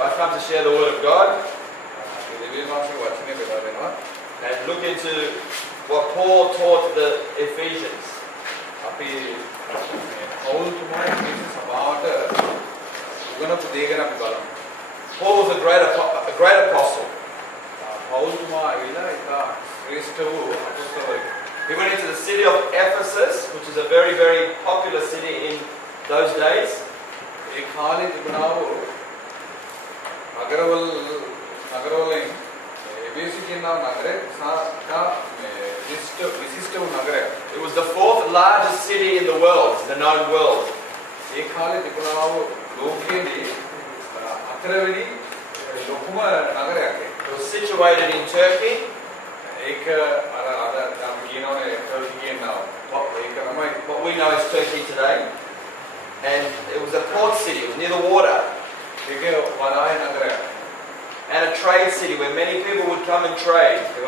I've come to share the word of God and look into what Paul taught the Ephesians. Paul was a great apostle. He went into the city of Ephesus, which is a very, very popular city in those days. It was the fourth largest city in the world, the known world. It was situated in Turkey. What we know as Turkey today. And it was a port city, it was near the water. And a trade city where many people would come and trade. It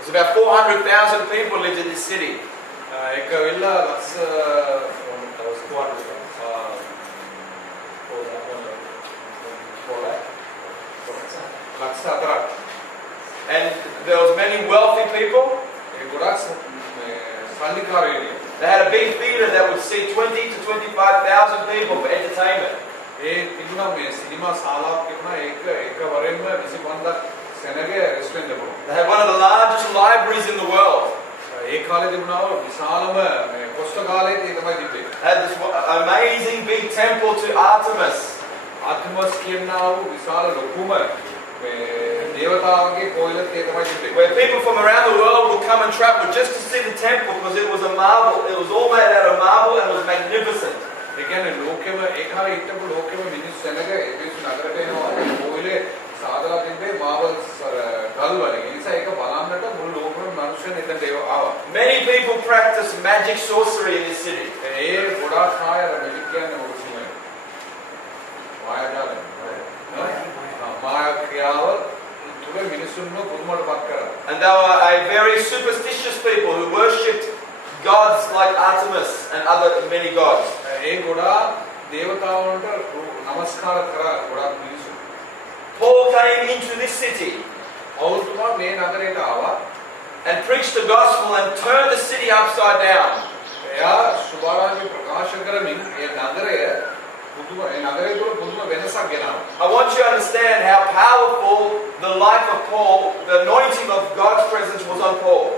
was about 400,000 people lived in this city. And there was many wealthy people. They had a big theater that would seat 20 to 25,000 people for entertainment. They had one of the largest libraries in the world. They had this amazing big temple to Artemis. Where people from around the world would come and travel just to see the temple because it was a marble. It was all made out of marble and it was magnificent. Many people practice magic sorcery in this city. And they were a very superstitious people who worshipped gods like Artemis and other many gods. Paul came into this city and preached the gospel and turned the city upside down. I want you to understand how powerful the life of Paul, the anointing of God's presence was on Paul.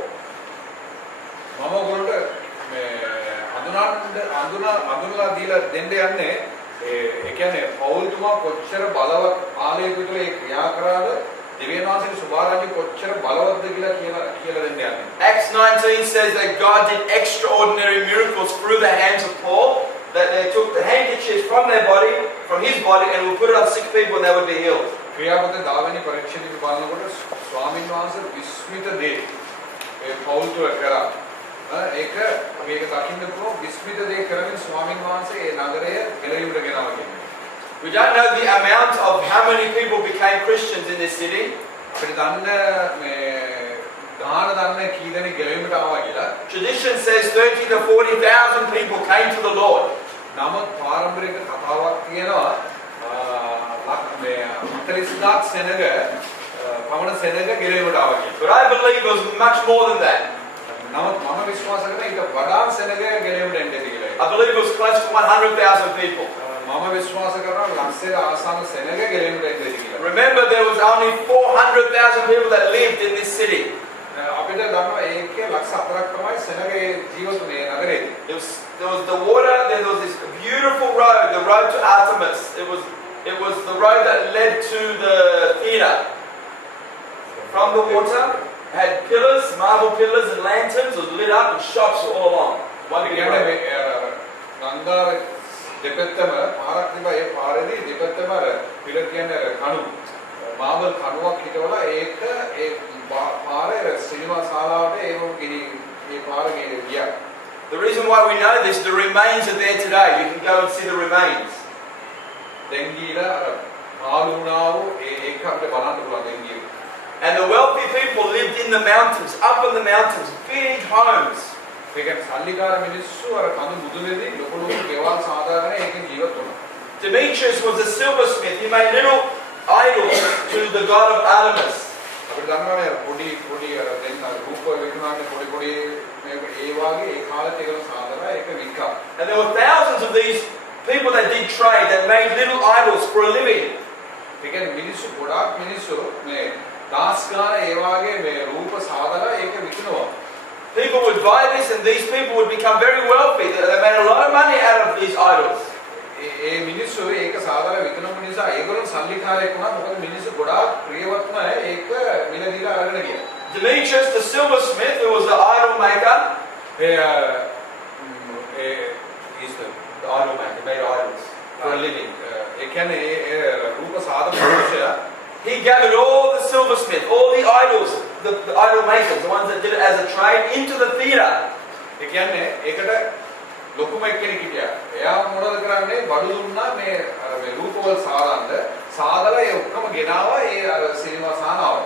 Acts 19 says that God did extraordinary miracles through the hands of Paul. That they took the handkerchiefs from their body, from his body, and would put it on sick people and they would be healed. We don't know the amount of how many people became Christians in this city. Tradition says 30 to 40,000 people came to the Lord. But I believe it was much more than that. I believe it was close to 100,000 people. Remember, there was only 400,000 people that lived in this city. There was the water, there was this beautiful road, the road to Artemis. It was the road that led to the theater. From the water, it had pillars, marble pillars and lanterns, it was lit up and shops all along. One big road. The reason why we know this, the remains are there today. You can go and see the remains. And the wealthy people lived in the mountains, up in the mountains, big homes. Demetrius was a silversmith. He made little idols to the god of Artemis. අපිට දන්නවනේ පොඩි පොඩි අර දැන් රූප විකුණන්නේ පොඩි පොඩි මේ ඒ වාගේ ඒ කාලේ තිබුණු සාධන ඒක වික්කා. And there were thousands of these people that did trade that made little idols for a living. ඒ කියන්නේ මිනිස්සු ගොඩාක් මිනිස්සු මේ දාස් ගාන ඒ වාගේ මේ රූප සාධන ඒක විකුණනවා. People would buy this and these people would become very wealthy. They made a lot of money out of these idols. ඒ මිනිස්සු ඒක සාධන විකුණන නිසා ඒගොල්ලෝ සල්ලිකාරයෙක් වුණා. මොකද මිනිස්සු ගොඩාක් ප්‍රියවත්ම ඒක මිලදීලා අරගෙන ගියා. Demetrius, the silversmith, who was the idol maker, he's the idol maker, made idols for a living. ඒ කියන්නේ ඒ රූප සාධන පුරුෂයා He gathered all the silversmith, all the idols, the idol makers, the ones that did it as a trade, into the theater. ඒ කියන්නේ ඒකට ලොකුම එක්කෙනෙක් හිටියා. එයා මොනවද කරන්නේ? බඩු දුන්නා මේ රූපවල සාදන්න. සාදලා ඒ ඔක්කොම ගෙනාවා ඒ සිනමා සානාව.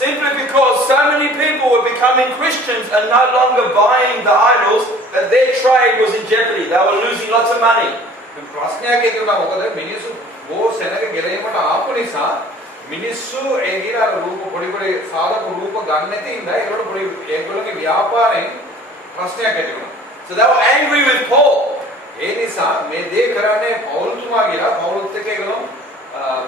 Simply because so many people were becoming Christians and no longer buying the idols, that their trade was in jeopardy. They were losing lots of money. ප්‍රශ්නයක් ඒකනවා මොකද මිනිස්සු බෝ සෙනග ගෙලීමට ආපු නිසා මිනිස්සු ඒ කියන රූප පොඩි පොඩි සාධක රූප ගන්න නැති ඉඳලා ඒගොල්ලෝගේ ව්‍යාපාරයෙන් ප්‍රශ්නයක් ඇති වුණා. So they were angry with Paul. ඒ නිසා මේ දේ කරන්නේ පෞල්තුමා කියලා පෞල්ත් එක්ක ඒගොල්ලෝ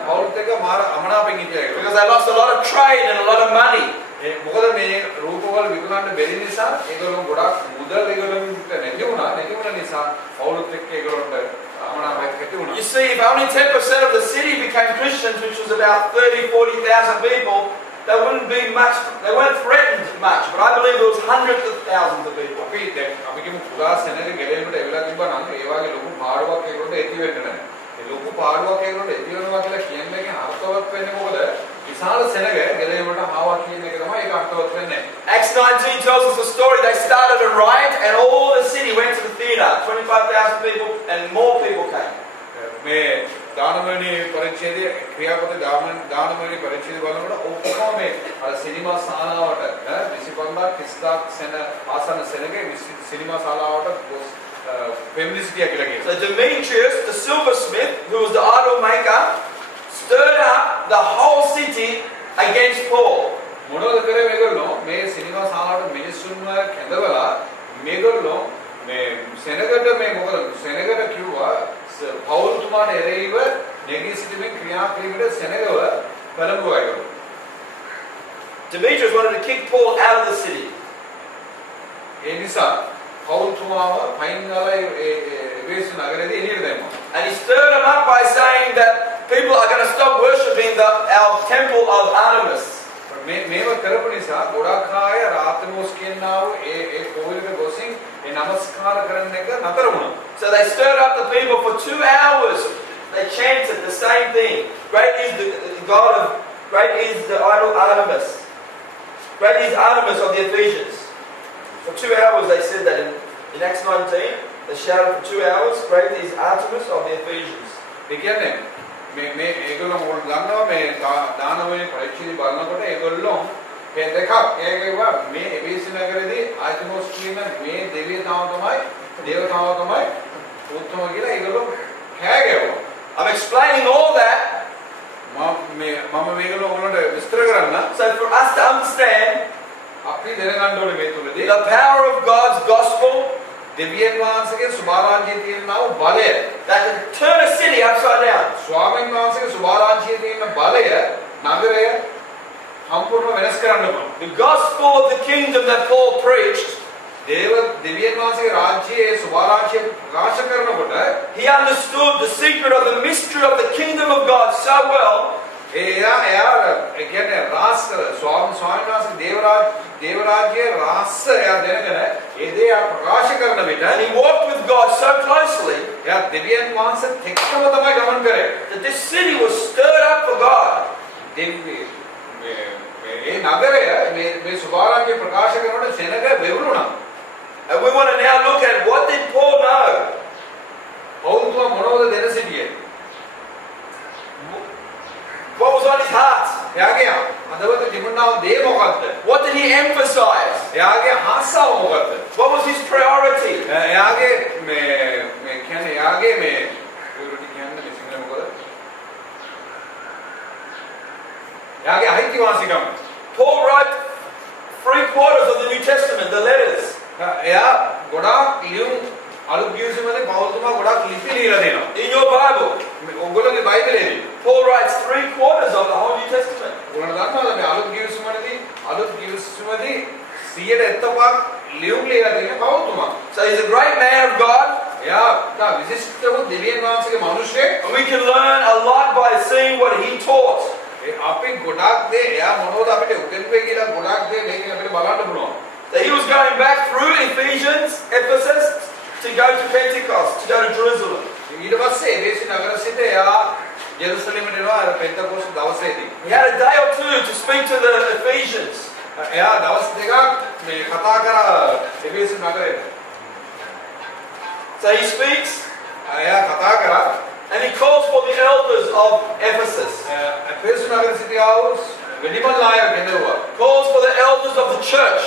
පෞල්ත් එක්ක මාර අමනාපෙන් හිටියා ඒගොල්ලෝ. Because they lost a lot of trade and a lot of money. ඒ මොකද මේ රූපවල විකුණන්න බැරි නිසා ඒගොල්ලෝ ගොඩක් මුදල් ඒගොල්ලන්ට නැති වුණා නිසා පෞල්ත් එක්ක ඒගොල්ලන්ට අමනාපයක් ඇති වුණා. You see, if only 10% of the city became Christians, which was about 30,000-40,000 people, they wouldn't be much, they weren't threatened much, but I believe there was hundreds of thousands of people. අපි කියමු පුරා සෙනග ගෙලෙන්නට එවිලා තිබ්බා නම් ඒ වගේ ලොකු පාඩුවක් ඒකට ඇති වෙන්න නැහැ. ඒ ලොකු පාඩුවක් ඒකට ඇති වෙනවා කියලා කියන්නේ අර්ථවත් වෙන්නේ මොකද? විශාල සෙනග ගෙලෙන්නට ආවා කියන එක තමයි ඒක අර්ථවත් වෙන්නේ. Acts 19 tells us the story. They started a riot and all the city went to the theater. 25,000 people and more people came. මේ දානමණී පරිච්ඡේදයේ ක්‍රියාපද දානමණී පරිච්ඡේදය බලනකොට ඔක්කොම මේ අර සිනමා ශාලාවට 25,000 සෙන ආසන සෙනගේ සිනමා ශාලාවට පෙම්ලිසිටිය කියලා කියනවා. So Demetrius, the silversmith, who was the idol maker, stirred up the whole city against Paul. මොනවද කරේ මේගොල්ලෝ මේ සිනමා ශාලාවට මිනිස්සුන්ව කැඳවලා මේගොල්ලෝ මේ සෙනගට මේ මොකද සෙනගට කිව්වා පෞල්තුමාට එරෙහිව නැගී සිටීමේ ක්‍රියා කිරීමට සෙනගව පළඹුවා ඒගොල්ලෝ. Demetrius wanted to kick Paul out of the city. ඒ නිසා පෞල්තුමාව පයින් ගාලා එවේසු නගරයේදී එළියට දැම්මා. And he stirred them up by saying that people are going to stop worshipping our temple of Artemis. මේව කරපු නිසා ගොඩක් අය ආර්තෙමිස් කියනව ඒ කෝවිලට ගොසින් ඒ නමස්කාර කරන එක නතර වුණා. So they stirred up the people for 2 hours. They chanted the same thing. Great is the God of, great is the idol Artemis. Great is Artemis of the Ephesians. For 2 hours they said that in Acts 19. They shouted for 2 hours. Great is Artemis of the Ephesians. ඒ කියන්නේ මේ ඒගොල්ලෝ මොකද දන්නවා මේ දානමය පරිච්ඡේදය බලනකොට ඒගොල්ලෝ මේ දෙකක් ඒකේවා මේ එබේසි නගරයේදී ආර්තෙමිස් කියන මේ දෙවියතාව තමයි දේවතාව තමයි උත්තම කියලා ඒගොල්ලෝ කෑගැවුවා. I'm explaining all that මම මේගොල්ලෝ ඔයගොල්ලන්ට විස්තර කරන්න. So for us to understand අපි දැනගන්න ඕනේ මේ තුලදී the power of God's gospel, දෙවියන් වහන්සේගේ සුභාරාජ්‍යයේ තියෙන බලය that can turn a city upside down. ස්වාමීන් වහන්සේගේ සුභාරාජ්‍යයේ තියෙන බලය නගරය සම්පූර්ණ වෙනස් කරන්න පුළුවන්. The gospel of the kingdom that Paul preached, දෙවියන් වහන්සේගේ රාජ්‍යයේ සුභාරාජ්‍යය ප්‍රකාශ කරනකොට he understood the secret of the mystery of the kingdom of God so well. එයා ඒ කියන්නේ රාස් ස්වාමීන් වහන්සේ දේවරාජ්‍යයේ රාස් එයා දැනගෙන ඒ දේ ප්‍රකාශ කරන විට And he walked with God so closely එයා දෙවියන් වහන්සේ එක්කම තමයි ගමන් කරේ. that this city was stirred up for God. ඒ නගරය මේ සුභාරාජ්‍ය ප්‍රකාශ කරනකොට සෙනග වෙවුණා. And we want to now look at what did Paul know? පෞල්තුමා මොනවද දැන සිටියේ? What was on his heart? එයාගේ අදවත තිබුණා දේ මොකක්ද? What did he emphasize? එයාගේ ආසාව මොකක්ද? What was his priority? එයාගේ මේ කියන්නේ එයාගේ මේ කියන්නේ සිංහල අලුත් ගිවිසුමේදී පෞල්තුමා ගොඩක් ලිපි ලියලා දෙනවා. In your Bible, ඔයගොල්ලෝගේ බයිබලයේදී Paul writes 3/4 of the whole New Testament. ඔයාලා දන්නවද මේ අලුත් ගිවිසුමේදී 100% ලියුම් ලියලා තියෙන පෞල්තුමා. So he's a great man of God, එයා තා විශිෂ්ට වූ දෙවියන් වහන්සේගේ මිනිසෙක්. and we can learn a lot by seeing what he taught. අපි ගොඩක් දේ එයා මොනවද අපිට උගන්වුවේ කියලා ගොඩක් දේ මේකෙන් අපිට බලන්න පුළුවන්. So he was going back through Ephesians, Ephesus, to go to Pentecost, to go to Jerusalem. ඊට පස්සේ එබේසි නගර සිට එයා ජෙරුසලමට එනවා අර පෙන්තකොස්ත දවසේදී. He had a day or two to speak to the Ephesians. එයා දවස් දෙකක් මේ කතා කරා එබේසි නගරේට. So he speaks, එයා කතා කරා and he calls for the elders of Ephesus. එබේසි නගර සිටියා වූ වෙඩිමල් අය ගෙනවුවා. Calls for the elders of the church.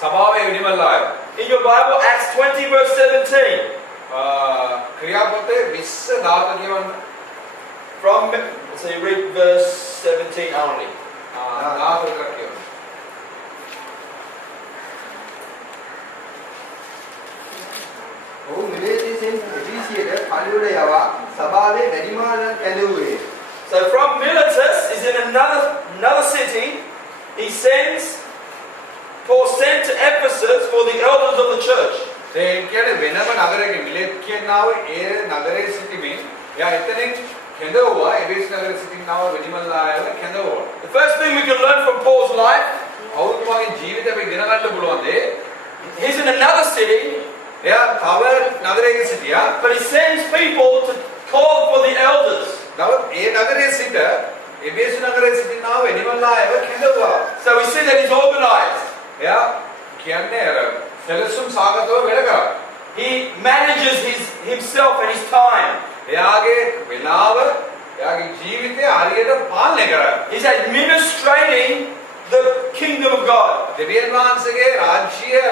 සභාවේ වෙඩිමල් අය. In your Bible, Acts 20 verse 17. ක්‍රියාපොතේ 20:10 කියවන්න. From, so you read verse 17 only. 10 විතර කියවන්න. ඔවුන් මිලේතිසින් එෆීසියට පළිවුඩ යවා සභාවේ වැඩිමානන් කැඳවුවේ. So from Miletus is in another city. He Paul sent to Ephesus for the elders of the church. ඒ කියන්නේ වෙනම නගරයක මිලේත් කියනව ඒ නගරයේ සිටිමින් එයා එතනින් කැඳවුවා එබේසි නගරයේ සිටිනව වෙඩිමල් අයව කැඳවුවා. The first thing we can learn from Paul's life, අවුරුතුමාගේ ජීවිතේ අපි ඉගෙන ගන්න පුළුවන් දේ he's in another city, එයා තව නගරයක සිටියා. but he sends people to call for the elders. නමුත් ඒ නගරයේ සිට එබේසි නගරයේ සිටිනව වෙඩිමල් අයව කැඳවුවා. So we see that he's organized. එයා කියන්නේ අර සැලසුම් සාගතව වැඩ කරා. He manages himself and his time. එයාගේ වෙලාව එයාගේ ජීවිතය හරියට පාලනය කරා. He's administrating the kingdom of God. දෙවියන් වහන්සේගේ රාජ්‍යය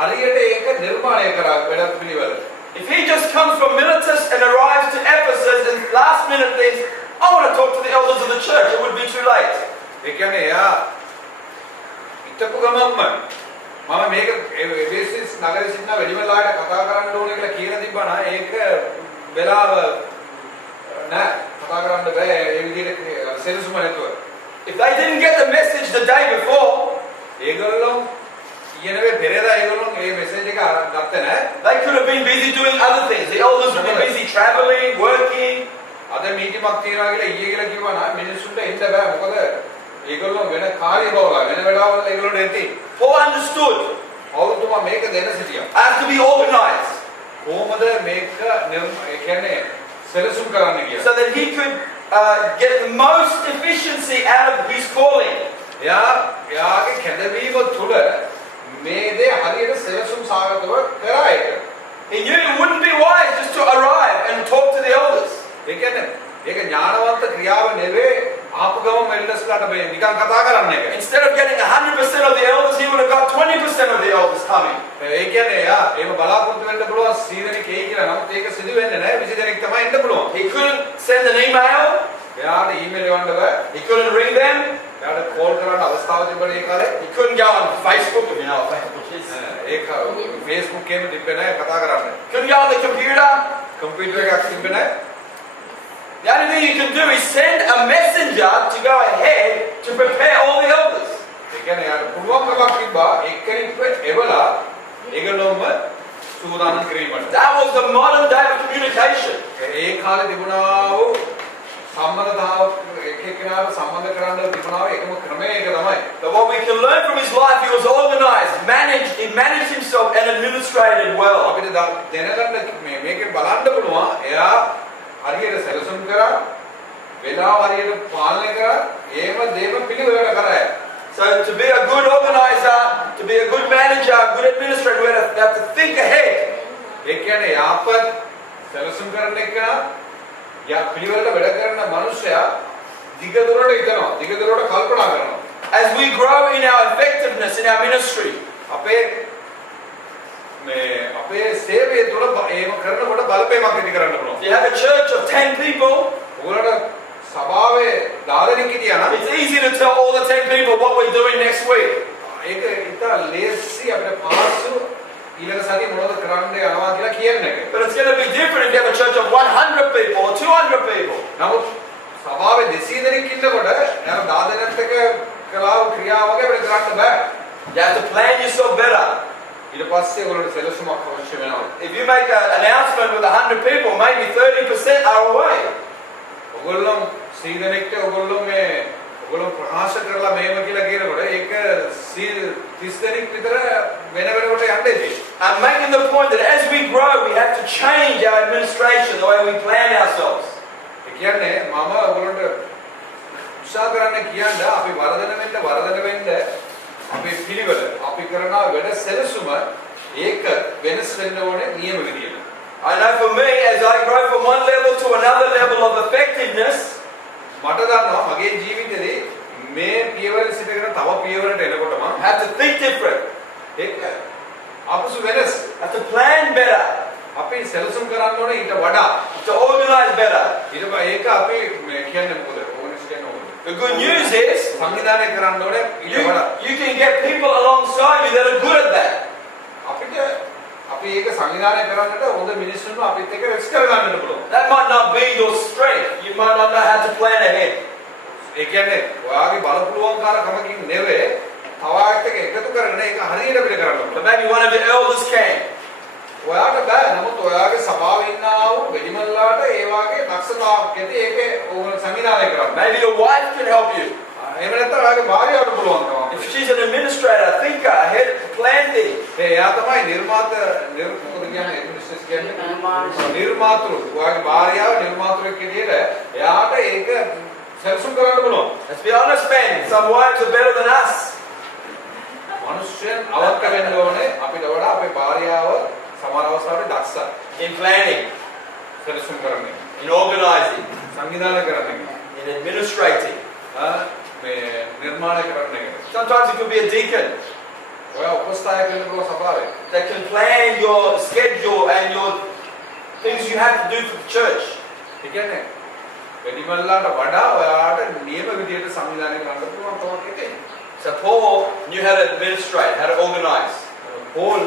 හරියට ඒක නිර්මාණය කරා වැඩ පිළිවෙල. If he just comes from Miletus and arrives to Ephesus and last minute thinks, I want to talk to the elders of the church, it would be too late. ඒ කියන්නේ එයා ඉතපු ගමම්ම මම මේක එබේසිස් නගරේ සිටින වෙඩිමල් ආයත කතා කරන්න ඕනේ කියලා කියලා තිබ්බා නා ඒක වෙලාව නෑ කතා කරන්න බෑ ඒ විදිහට සෙල්සුම නැතුව. If they didn't get the message the day before, ඒගොල්ලෝ ඊයනේ පෙරේදා ඒගොල්ලෝ මේ මෙසේජ් එක ගත්තේ නෑ. they could have been busy doing other things. The elders would be busy traveling, working. අද මීටිමක් තියනවා කියලා ඊයේ කියලා කිව්වා නා මිනිස්සුන්ට එන්න බෑ මොකද ඒගොල්ලෝ වෙන කාර්ය බහුල වෙන වෙලාවල ඒගොල්ලෝ නැති. Paul understood. අවුරුතුමා මේක දෙන්න සිටියා. I have to be organized කොහොමද මේක ඒ කියන්නේ සෙලසුම් කරන්න කියලා. so that he could get the most efficiency out of his calling. එයාගේ කැඳවීම තුළ මේ දේ හරියට සෙලසුම් සාගතව කරා ඒක. He knew it wouldn't be wise just to arrive and talk to the elders. ඒ කියන්නේ ඒක ඥානවන්ත ක්‍රියාව නෙවෙයි ආපු ගම මෙල්ලස්ලාට මේ නිකන් කතා කරන්න එක. Instead of getting 100% of the elders, he would have got 20% of the elders coming. ඒ කියන්නේ එයා එහෙම බලාපොරොත්තු වෙන්න පුළුවන් 100 දෙනෙක් එයි කියලා. නමුත් ඒක සිදු වෙන්නේ නැහැ. 20 දෙනෙක් තමයි එන්න පුළුවන්. He couldn't send an email. එයාට ඊමේල් යවන්න බෑ. He couldn't ring them. එයාට කෝල් කරන්න අවස්ථාව තිබුණේ ඒ කාලේ. He couldn't go on Facebook, if you know what Facebook is. ඒක Facebook එකේම තිබ්බේ නැහැ කතා කරන්න. Couldn't go on the computer. Computer එකක් තිබ්බේ නැහැ. The only thing you can do is send a messenger to go ahead to prepare all the elders. ඒ කියන්නේ යාට පුළුවන්කමක් තිබ්බා එක්කෙනෙක්ව එවලා ඒගොල්ලෝම සූදානම් කිරීමට. That was the modern day of communication. ඒ කාලේ තිබුණා වූ සම්බන්ධතාව එක්කෙනාට සම්බන්ධ කරන්න තිබුණා වූ එකම ක්‍රමය ඒක තමයි. But what we can learn from his life, he was organized, he managed himself and administrated well. අපිට දැනගන්න මේකෙන් බලන්න පුළුවන් එයා හරියට සැලසුම් කරා වෙලාව හරියට පාලනය කරා ඒව දේම පිළිවෙලට කරා. So to be a good organizer, to be a good manager, a good administrator, we have to think ahead. ඒ කියන්නේ යාපත් සැලසුම් කරන්න එක්කන යා පිළිවෙලට වැඩ කරන මනුස්සයා දිගදුරට හිතනවා දිගදුරට කල්පනා කරනවා. As we grow in our effectiveness in our ministry, අපේ සේවය තුළ ඒව කරනකොට බලපෑමක් ඇති කරන්න පුළුවන්. if you have a church of 10 people, ඔයාලට සභාවේ 10 දෙනෙක් හිටියා නම් it's easy to tell all the 10 people what we're doing next week. ඒක ඉතා ලේසි අපිට පාසු ඊළඟ සතියේ මොනවද කරන්න යනවා කියන එක. But it's going to be different if you have a church of 100 people or 200 people. නමුත් සභාවේ 200 දෙනෙක් ඉන්නකොට යන 10 දෙනෙක් එක කලාව ක්‍රියාව වගේ අපිට කරන්න බෑ. You have to plan yourself better. ඊට පස්සේ ඔයගොල්ලෝට සෙලසුමක් අවශ්‍ය වෙනවා. If you make an announcement with 100 people, maybe 30% are away. ඔයගොල්ලෝ 100 දෙනෙක්ට ඔයගොල්ලෝ ප්‍රකාශ කරලා මේව කියලා කියනකොට ඒක 30 දෙනෙක් විතර වෙනකොට යන්න ඉතින්. I'm making the point that as we grow, we have to change our administration, the way we plan ourselves. ඒ කියන්නේ මම ඔයගොල්ලන්ට උත්සාහ කරන්න කියන්නේ අපි වර්ධන වෙන්න අපේ පිළිවෙල අපි කරන වැඩ සැලසුම ඒක වෙනස් වෙන්න ඕනේ නියම විදියට. I know for me, as I grow from one level to another level of effectiveness, මට දන්නවා මගේ ජීවිතේදී මේ පියවර සිටගෙන තව පියවරකට එනකොට I have to think different. ඒක අපසු වෙනස්. I have to plan better, අපි සැලසුම් කරන්න ඕනේ ඊට වඩා. to organize better. ඊට පස්සේ ඒක අපි කියන්නේ මොකද? ඕනිස් කියන ඕනේ. The good news is, සංවිධානය කරන්න ඕනේ ඊට වඩා. you can get people alongside you that are good at that. අපිට අපි ඒක සංවිධානය කරන්නට හොඳ මිනිස්සුන්ව අපිත් එක්ක රෙස් කරගන්නට පුළුවන්. That might not be your strength. You might not know how to plan ahead. ඒ කියන්නේ ඔයාගේ බලපුලුවන්කාරකමකින් නෙවෙයි තවත් එක්ක එකතු කරගෙන ඒක හරියට අපිට කරන්න But ඕනේ. maybe one of the elders can. ඔයාට බෑ. නමුත් ඔයාගේ සභාවේ ඉන්නා වූ වෙඩිමල්ලාට ඒ වාගේ දක්ෂතාවක් ඇති ඒකේ ඕන සංවිධානය කරන්න. Maybe your wife can help you. එහෙම නැත්නම් ඔයාගේ භාර්යාවට පුළුවන්කම. If she's an administrator, a thinker, a head, plan things. එයා තමයි මොකද කියන්නේ ඇඩ්මිනිස්ට්‍රේටර් කියන්නේ නිර්මාතෘ. ඔයාගේ භාර්යාව නිර්මාතෘෙක් විදියට එයාට ඒක සැලසුම් කරන්න පුළුවන්. Let's be honest, men. Some wives are better than us මනුෂ්‍යයන් අවශ්‍ය වෙන්න ඕනේ අපිට වඩා අපේ භාර්යාව සමහර අවස්ථාවල දක්ෂයි. in planning, සැලසුම් කරන්නේ. in organizing, සංවිධානය කරන්නේ. in administrating. මේ නිර්මාණය කරන්නේ. Sometimes it could be a deacon ඔයා උපස්ථායක වෙන්න පුළුවන් සභාවේ. that can plan your schedule and your things you have to do for the church. ඒ කියන්නේ වෙඩිමල්ලාට වඩා ඔයාට නියම විදියට සංවිධානය කරන්න පුළුවන් කමක් ඇති. So Paul knew how to administrate, how to organize. පවුල්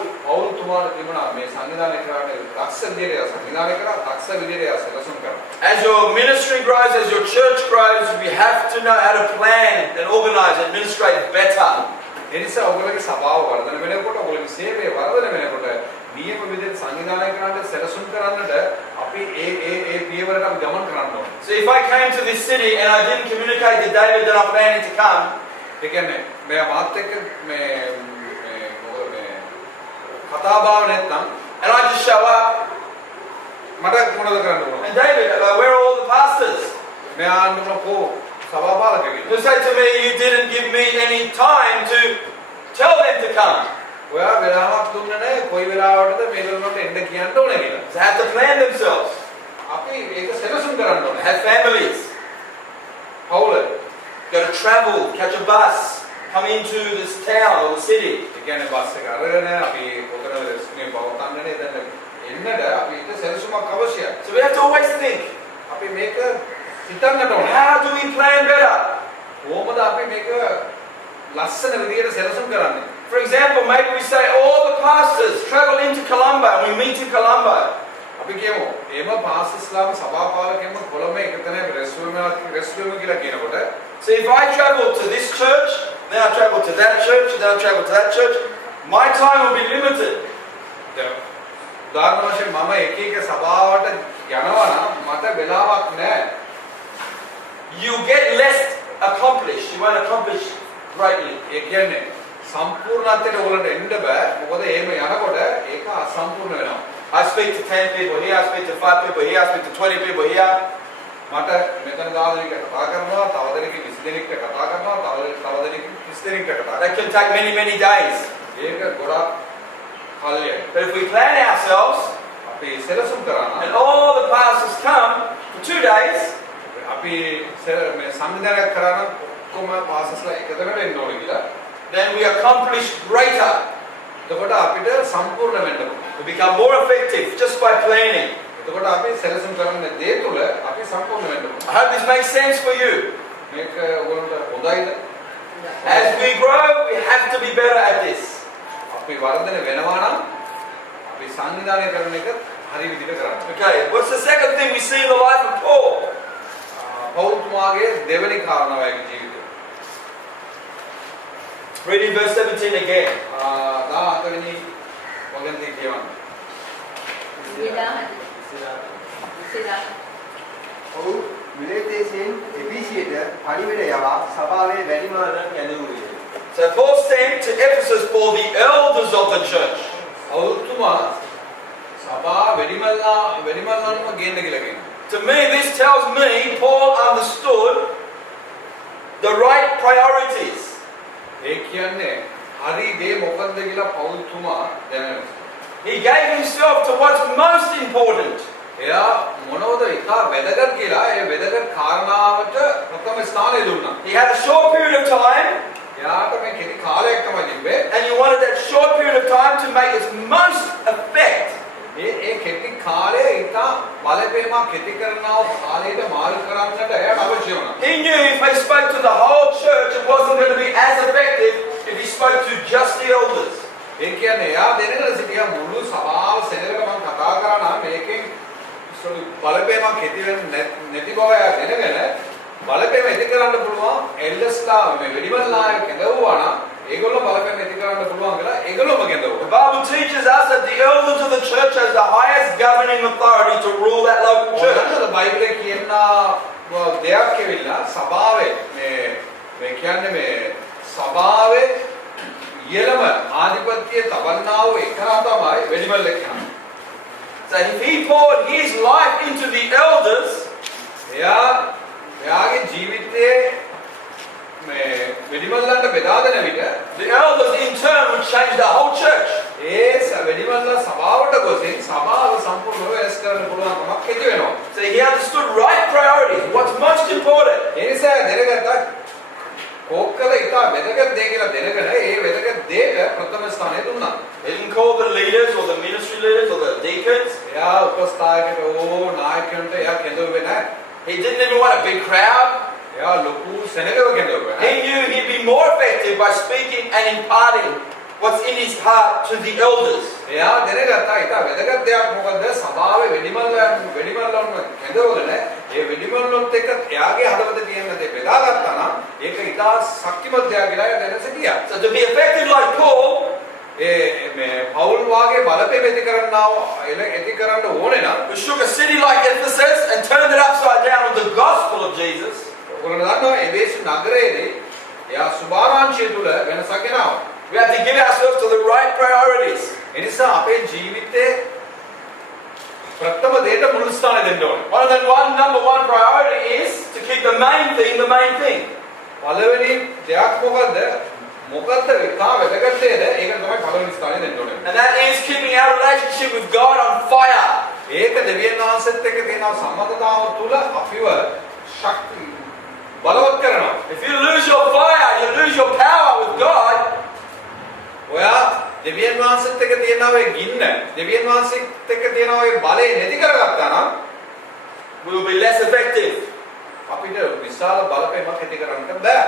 තුමාට තිබුණා මේ සංවිධානය කරන්න දක්ෂ විදියට සංවිධානය කරා දක්ෂ විදියට සැලසුම් කරා. As your ministry grows, as your church grows, we have to know how to plan and organize, administrate better. ඒ නිසා ඔයගොල්ලෝගේ සභාව වර්ධනය වෙනකොට ඔයගොල්ලෝගේ සේවය වර්ධනය වෙනකොට නියම විදියට සංවිධානය කරන්න සැලසුම් කරන්නට අපි ඒ පියවරට අපි ගමන් කරන්න ඕනේ. So if I came to this city and I didn't communicate to David that I'm planning to come, ඒ කියන්නේ මේ මාත් එක්ක මේ කතා බව නැත්නම් and I just show up, මට මොනවද කරන්න ඕන? and David, where are all the pastors? මෙයා අන්න පො සභාපාලකෙක්. You say to me, you didn't give me any time to tell them to come. ඔයා වෙලාවක් දුන්නේ නැහැ කොයි වෙලාවටද මේගොල්ලන්ට එන්න කියන්න ඕනේ කියලා. They have to plan themselves. අපි ඒක සැලසුම් කරන්න ඕනේ. Have families. පවුල. Got to travel, catch a bus, come into this town or the city. ඒ කියන්නේ බස් එක අරගෙන අපි පොතන රෙස්ටුරන්ට් පවත්තන්නේ එතන එන්නද අපි ඒක සැලසුමක් අවශ්‍යයි. So we have to always think, අපි මේක හිතන්නට ඕනේ. how do we plan better? කොහොමද අපි මේක ලස්සන විදියට සැලසුම් කරන්නේ? For example, maybe we say all the pastors travel into Colombo and we meet in Colombo. අපි කියමු එම පාස්ටර්ස්ලාම සභාපාලකයන්ම කොළඹ එකතැන රෙස්ටුරන්ට් කියලා කියනකොට So if I travel to this church, then I travel to that church, then I travel to that church, my time will be limited. උදාහරණ වශයෙන් මම එක එක සභාවට යනවා නම් මට වෙලාවක් නැහැ. You get less accomplished. You won't accomplish greatly. ඒ කියන්නේ සම්පූර්ණත්වයට ඔයගොල්ලන්ට එන්න බෑ. මොකද එහෙම යනකොට ඒක අසම්පූර්ණ වෙනවා. I speak to 10 people here, I speak to 5 people here, I speak to 20 people here. මට මෙතන දාලා කතා කරනවා, තව දෙනෙක් 20 දෙනෙක්ට කතා කරනවා, තව දෙනෙක් 30 දෙනෙක්ට කතා කරනවා. That can take many, many days. ඒක ගොඩක් කල්යයි. But if we plan ourselves අපි සැලසුම් කරා and නම් all the pastors come for 2 days, අපි මේ සංවිධානය කරා නම් ඔක්කොම පාසස්ලා එකතැනට එන්න ඕනේ කියලා. then we accomplish greater. එතකොට අපිට සම්පූර්ණ වෙන්න පුළුවන්. We become more effective just by planning. එතකොට අපි සැලසුම් කරන දේ තුල අපි සම්පූර්ණ වෙන්න පුළුවන්. I hope this makes sense for you. මේක ඔයගොල්ලන්ට හොඳයිද? As we grow, we have to be better at this. අපි වර්ධනය වෙනවා නම් අපි සංවිධානය කරන එක හරි විදිහට කරන්න. Okay, what's the second thing we see in the life of Paul? පෞල්තුමාගේ දෙවෙනි කාරණාවයි ජීවිතේ. Reading verse 17 again. 14 වෙනි වගන්ති කියවන්න. ඔහු මිලේතේසින් එපීසියට පණිවිඩ යවා සභාවේ වැඩිමහලන් ඇඳවුවේ. So Paul sent to Ephesus for the elders of the church. පෞල්තුමා සභා වැඩිමල්ලන්ව ගේන්න කියලා කියනවා. To me, this tells me Paul understood the right priorities. ඒ කියන්නේ හරි දේ මොකද්ද කියලා පෞල්තුමා දැනගන්න. He gave himself to what's most important. එයා මොනවද ඉතා වැදගත් කියලා ඒ වැදගත් කාරණාවට ප්‍රථම ස්ථානය දුන්නා. He had a short period of time, එයාට මේ කෙටි කාලයක් තමයි තිබ්බේ. and he wanted that short period of time to make its most effect. ඒ කෙටි කාලය ඉතා බලපෑමක් කෙටි කරනව කාලයට මාරු කරන්නට එයාට අවශ්‍ය වුණා. He knew if he spoke to the whole church, it wasn't going to be as effective if he spoke to just the elders. ඒ කියන්නේ එයා දැනගෙන සිටියා මුළු සභාව සෙනගට මම කතා කරා නම් මේකෙන් බලපෑමක් කෙටි වෙන්නේ නැති බව එයා දැනගෙන බලපෑම ඇති කරන්න පුළුවන් එල්ලස්ලා මේ වෙඩිමල්ලාය කැඳවුවා නම් ඒගොල්ලෝ බලපෑම ඇති කරන්න පුළුවන් කියලා ඒගොල්ලෝම The කැඳවුවා. Bible teaches us that the elders of the church has the highest governing authority to rule that local church. ඔන්නද බයිබලයේ කියන දෙයක් කෙවිලා සභාවේ මේ කියන්නේ මේ සභාවේ ඊළම ආධිපත්‍යය තබන්නා වූ එකම තමයි වෙඩිමල්ල කියන්නේ. So if he poured his life into the elders, එයාගේ ජීවිතයේ මේ වෙඩිමල්ලන්ට බෙදා දෙන විට the elders in turn would change the whole church. ඒ වෙඩිමල්ල සභාවට ගොසින් සභාව සම්පූර්ණව වෙනස් කරන්න පුළුවන්කමක් ඇති වෙනවා. So he understood right priorities, what's most important. ඒ නිසා දැනගත්තා කොක්කල ඉතා වැදගත් දේ කියලා දැනගෙන ඒ වැදගත් දේට ප්‍රථම ස්ථානය දුන්නා. He didn't call the leaders or the ministry leaders or the deacons. එයා උපස්ථායකට නායකයන්ට එයා කැඳවුවේ නැහැ. He didn't even want a big crowd. එයා ලොකු සෙනගව කැඳවුවේ He නැහැ. knew he'd be more effective by speaking and imparting what's in his heart to the elders. එයා දැනගත්තා ඉතා වැදගත් දෙයක් මොකද්ද සභාවේ වෙඩිමල්ලන් කැඳවගෙන ඒ වෙඩිමල්ලොත් එක්ක එයාගේ හදවතේ තියෙන දේ බෙදාගත්තා නම් ඒක ඉතා ශක්තිමත් දෙයක් කියලා එයා දැන සිටියා. So to be effective like Paul, ඒ මේ පවුල් වාගේ බලපෑම ඇති කරන්න ඕනේ නම් who shook a city like Ephesus and turned it upside down with the gospel of Jesus, ඔයගොල්ලෝ දන්නවා එබේසු නගරයේදී එයා සුභාරංචිය තුල වෙනසක් ගෙනාවා. we have to give ourselves to the right priorities. ඒ නිසා අපේ ජීවිතේ ප්‍රථම දේට මුල් ස්ථානය දෙන්න ඕනේ. Number one priority is to keep the main thing the main thing. පළවෙනි දෙයක් මොකද්ද ඉතා වැදගත් දේද ඒක තමයි පළවෙනි ස්ථානය දෙන්න ඕනේ. And that is keeping our relationship with God on fire. ඒක දෙවියන් වහන්සේත් එක්ක තියෙන සම්බන්ධතාව තුල අපිව ශක්ති බලවත් කරනවා. If you lose your fire, you lose your power with God. ඔයා දෙවියන් වහන්සේත් එක්ක තියෙන ඔය ගින්න දෙවියන් වහන්සේත් එක්ක තියෙන ඔය බලය නැති කරගත්තා නම් we will be less effective. අපිට විශාල බලපෑමක් ඇති කරන්නට බෑ.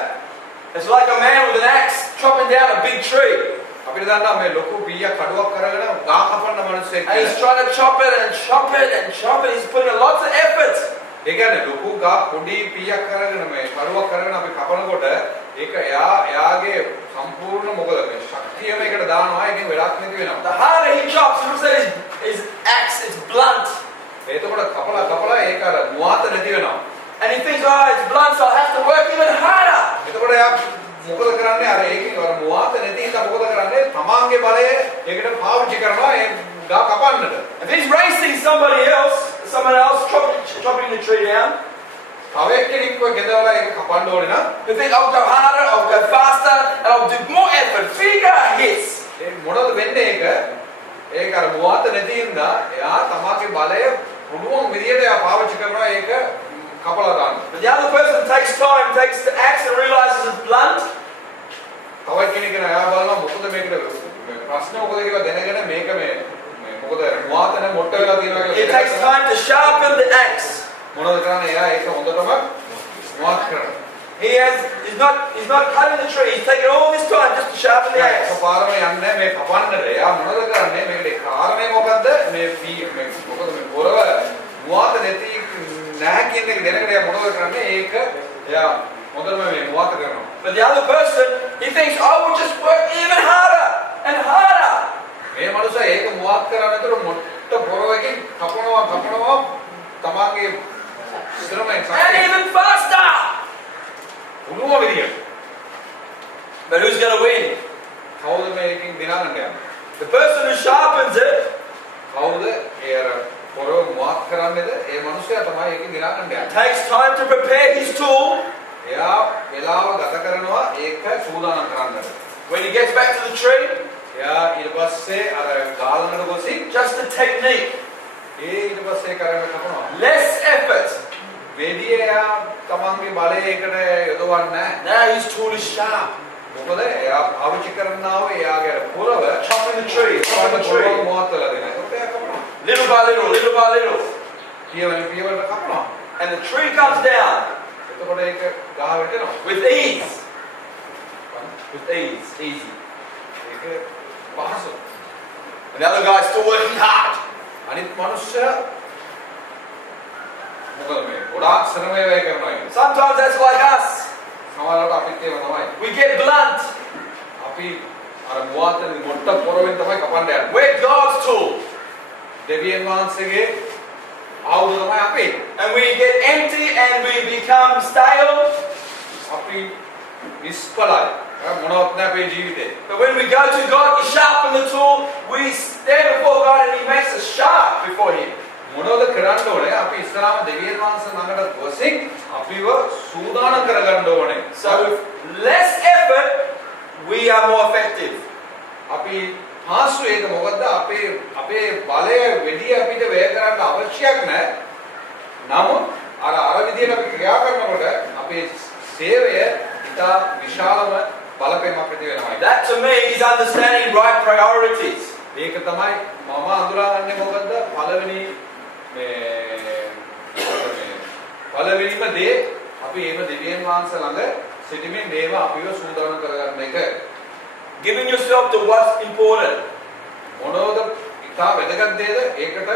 It's like a man with an axe chopping down a big tree. අපිට දන්නවා මේ ලොකු පීයක් කඩුවක් කරගෙන ගා කපන්න මිනිස්සෙක් And he's trying to chop it and chop it and chop it. He's putting in lots of effort. ඒ කියන්නේ ලොකු ගා පොඩි පීයක් කරගෙන මේ කඩුවක් කරගෙන අපි කපනකොට ඒක එයාගේ සම්පූර්ණ මොකද මේ ශක්තිය මේකට දානවා ඒකෙන් වැඩක් නැති වෙනවා. The harder he chops, it looks like his axe is blunt. එතකොට කපලා ඒක අර මුවාත නැති වෙනවා. And he thinks, oh, it's blunt, so I'll have to work even harder. එතකොට එයා මොකද කරන්නේ අර ඒකේ අර මුවාත නැති හින්දා මොකද කරන්නේ තමාගේ බලය ඒකට පාවිච්චි කරනවා ඒ ගා කපන්නට. If he's racing someone else chopping the tree down, තව එක්කෙනෙක්ව ගෙදවලා ඒක කපන්න ඕනේ නම් you think, I'll go harder, I'll go faster, and I'll do more effort, bigger hits. ඒ මොනවද වෙන්නේ ඒක අර මුවාත නැති හින්දා එයා තමාගේ බලය පුළුවන් විදියට එයා පාවිච්චි කරනවා ඒක කපලා දාන්න. But the other person takes the axe and realizes it's blunt. තව කෙනෙක් එයා බලනවා මොකද මේකට ප්‍රශ්න මොකද කියලා දැනගෙන මේක මේ මොකද මුවාතන මොට්ට වෙලා තියෙනවා It කියලා takes time to sharpen the axe. මොනවද කරන්නේ එයා ඒක හොඳටම මුවාත් කරනවා. he's not cutting the tree. He's taking all this time just to sharpen the axe. පාරම යන්නේ මේ කපන්නට. එයා මොනවද කරන්නේ? මේකේ කාරණේ මොකද්ද? මේ මොකද මේ පොරව මුවාත නැති නැහැ කියන එක දැනගෙන එයා මොනවද කරන්නේ? ඒක එයා හොඳටම මේ මුවාත කරනවා. But the other person, he thinks, I will just work even harder and harder. මේ මනුස්සයා ඒක මුවාත් කරන්නතර මොට්ට පොරවකින් කපනවා තමාගේ ශ්‍රමයෙන් And even faster. උණුව විදියට. But who's going to win? කවුද මේකෙන් දිනාගන්න යන්නේ? The person who sharpens it, කවුද ඒ අර පොරව මුවාත් කරන්නේද? ඒ මනුස්සයා තමයි ඒකෙන් දිනාගන්න යන්නේ. takes time to prepare his tool. එයා වෙලාව ගත කරනවා ඒක සූදානම් කරන්නට. When he gets back to the tree, එයා ඊට පස්සේ අර ගාලනට ගොසින් just the technique. ඊට පස්සේ කරන්න කපනවා. Less effort. වෙඩිය එයා තමන්ගේ බලය ඒකට යොදවන්නේ නැහැ. Now his tool is sharp. මොකද එයා පාවිච්චි කරනව එයාගේ අර පොරව Chopping the tree, chopping the tree. මොහොතල දෙනවා. ඒකට එයා කපනවා. Little by little, little by little. පියවරට කපනවා. And the tree comes down එතකොට ඒක ගහ වැටෙනවා. with ease. With ease, easy. ඒක පහසු. And the other guy's still working hard. අනිත් මනුස්සයා මොකද මේ ගොඩාක් ශ්‍රමය වැය කරනවා. Sometimes that's like us. සමහරවිට අපිත් ඒව තමයි. We get blunt. අපි අර මුවාතෙන් මොට්ට පොරවෙන් තමයි කපන්න යන්නේ. We're God's tool. දෙවියන් වහන්සේගේ ආයුධ තමයි අපි. And we get empty and we become stale. අපි නිෂ්ඵලයි. මොනවත් නැහැ අපේ ජීවිතේ. But when we go to God, He sharpens the tool. We stand before God and He makes us sharp before Him. මොනවද කරන්න ඕනේ? අපි ඉස්සරහම දෙවියන් වහන්සේ ළඟට ගොසින් අපිව සූදානම් කරගන්න ඕනේ. So with less effort, we are more effective. අපි පාසු ඒක මොකද්ද? අපේ බලය වැඩි අපිට වැය කරන්න අවශ්‍යයක් නැහැ. නමුත් අර විදියට අපි ක්‍රියා කරනකොට අපේ සේවය ඉතා විශාලම බලපෑමක් ඇති වෙනවා. That to me is understanding right priorities. ඒක තමයි මම අඳුරාගන්නේ මොකද්ද? පළවෙනිම දේ අපි එහෙම දෙවියන් වහන්සේ ළඟ සිටීමෙන් මේව අපිව සූදානම් කරගන්න එක. Giving yourself to what's important. මොනවද ඉතා වැදගත් දේද? ඒකට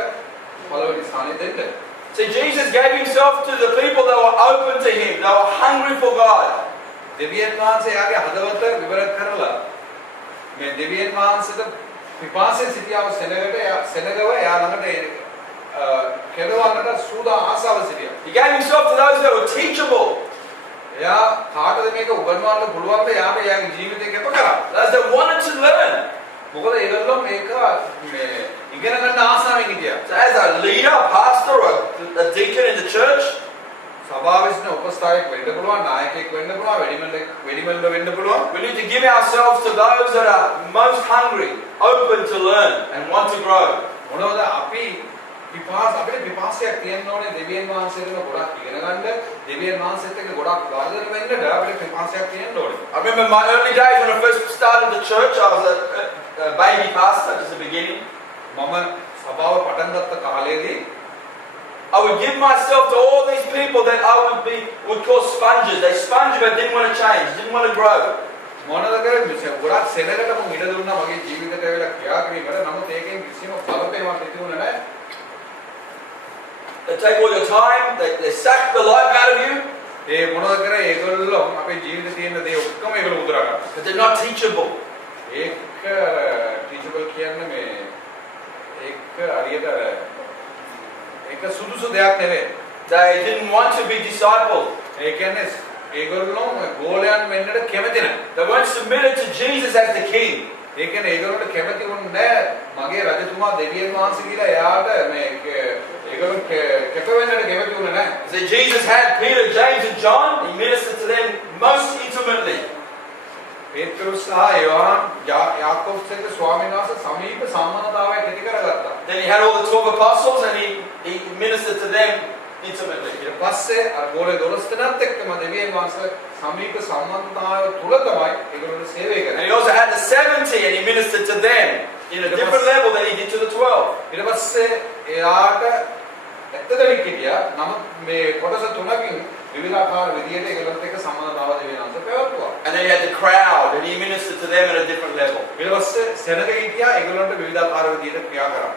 පළවෙනි ස්ථානය දෙන්න. See, Jesus gave Himself to the people that were open to Him. They were hungry for God. දෙවියන් වහන්සේ යාගේ හදවත විවර කරලා මේ දෙවියන් වහන්සේට පිපාසයෙන් සිටියව සෙනගව යා ළඟට කෙරවන්නට සූදා ආසාව සිටියා. He gave Himself to those that were teachable. එයා කාටද මේක උගන්වන්න පුළුවන්ද? යාම යාගේ ජීවිතේ කැප කරා. Those that wanted to learn. මොකද ඒගොල්ලෝ මේක මේ ඉගෙන ගන්න ආසාවෙන් හිටියා. So as a leader, a pastor, or a deacon in the church, සභාවෙස්න උපස්ථායක වෙන්න පුළුවන්, නායකයෙක් වෙන්න පුළුවන්, වෙඩිමල්ල වෙන්න පුළුවන්. we need to give ourselves to those that are most hungry, open to learn and want to grow. මොනවද අපිට පිපාසයක් තියෙන්න ඕනේ දෙවියන් වහන්සේගෙන් ගොඩක් ඉගෙන ගන්න, දෙවියන් වහන්සේත් එක්ක ගොඩක් වර්ධනය වෙන්නට අපිට පිපාසයක් තියෙන්න ඕනේ. I remember my early days when I first started the church. I was a baby pastor, just the beginning. මම සභාව පටන් ගත්ත කාලේදී I would give myself to all these people that I would call sponges. They sponge but didn't want to change, didn't want to grow. මොනවද කරන්නේ? ගොඩක් සෙනගට මම ඉඩ දුන්නා මගේ ජීවිතයට වෙලා ක්‍රියා කිරීමට. නමුත් ඒකෙන් කිසිම බලපෑමක් ඇති වුණේ නැහැ. They take all your time, they suck the life out of you, ඒ මොනවද කරේ? ඒගොල්ලෝ අපේ ජීවිතේ තියෙන දේ ඔක්කොම ඒගොල්ලෝ උදුරා ගන්නවා. but they're not teachable. ඒක ටීචබල් කියන්නේ මේ ඒක හරියට ඒක සුදුසු දෙයක් නෙවෙයි. They didn't want to be discipled. ඒ කියන්නේ ඒගොල්ලෝ ගෝලයන් වෙන්නට කැමති නැහැ. They weren't submitted to Jesus as the king. ඒ කියන්නේ ඒගොල්ලන්ට කැමති වුණේ නැහැ මගේ රජතුමා දෙවියන් වහන්සේ කියලා එයාට මේ ඒගොල්ලෝ කැප වෙන්නට කැමති වුණේ නැහැ. So Jesus had Peter, James and John. He ministered to them most intimately. පේත්‍රුස් සහ යෝහන් යාකෝබ්ස් එක්ක ස්වාමීන් වහන්සේ සමීප සම්බන්ධතාවයක් ඇති කරගත්තා. Then he had all the 12 apostles and he ministered to them intimately. ඊට පස්සේ අර ගෝලේ 12 දෙනාත් එක්කම දෙවියන් වහන්සේ සමීප සම්බන්ධතාවය තුල තමයි ඒගොල්ලෝ සේවය And කරන්නේ. he also had the 70 and he ministered to them in a different level than he did to the 12. ඊට පස්සේ එයාට 70 දෙනෙක් හිටියා. නමුත් මේ කොටස තුනකින් විවිධාකාර විදියට ඒගොල්ලොත් එක්ක සම්බන්ධතාව දෙවියන් වහන්සේ පැවැත්තුවා. And then he had the crowd, and he ministered to them at a different level. ඊට පස්සේ සෙනග හිටියා ඒගොල්ලන්ට විවිධාකාර විදියට ක්‍රියා කරා.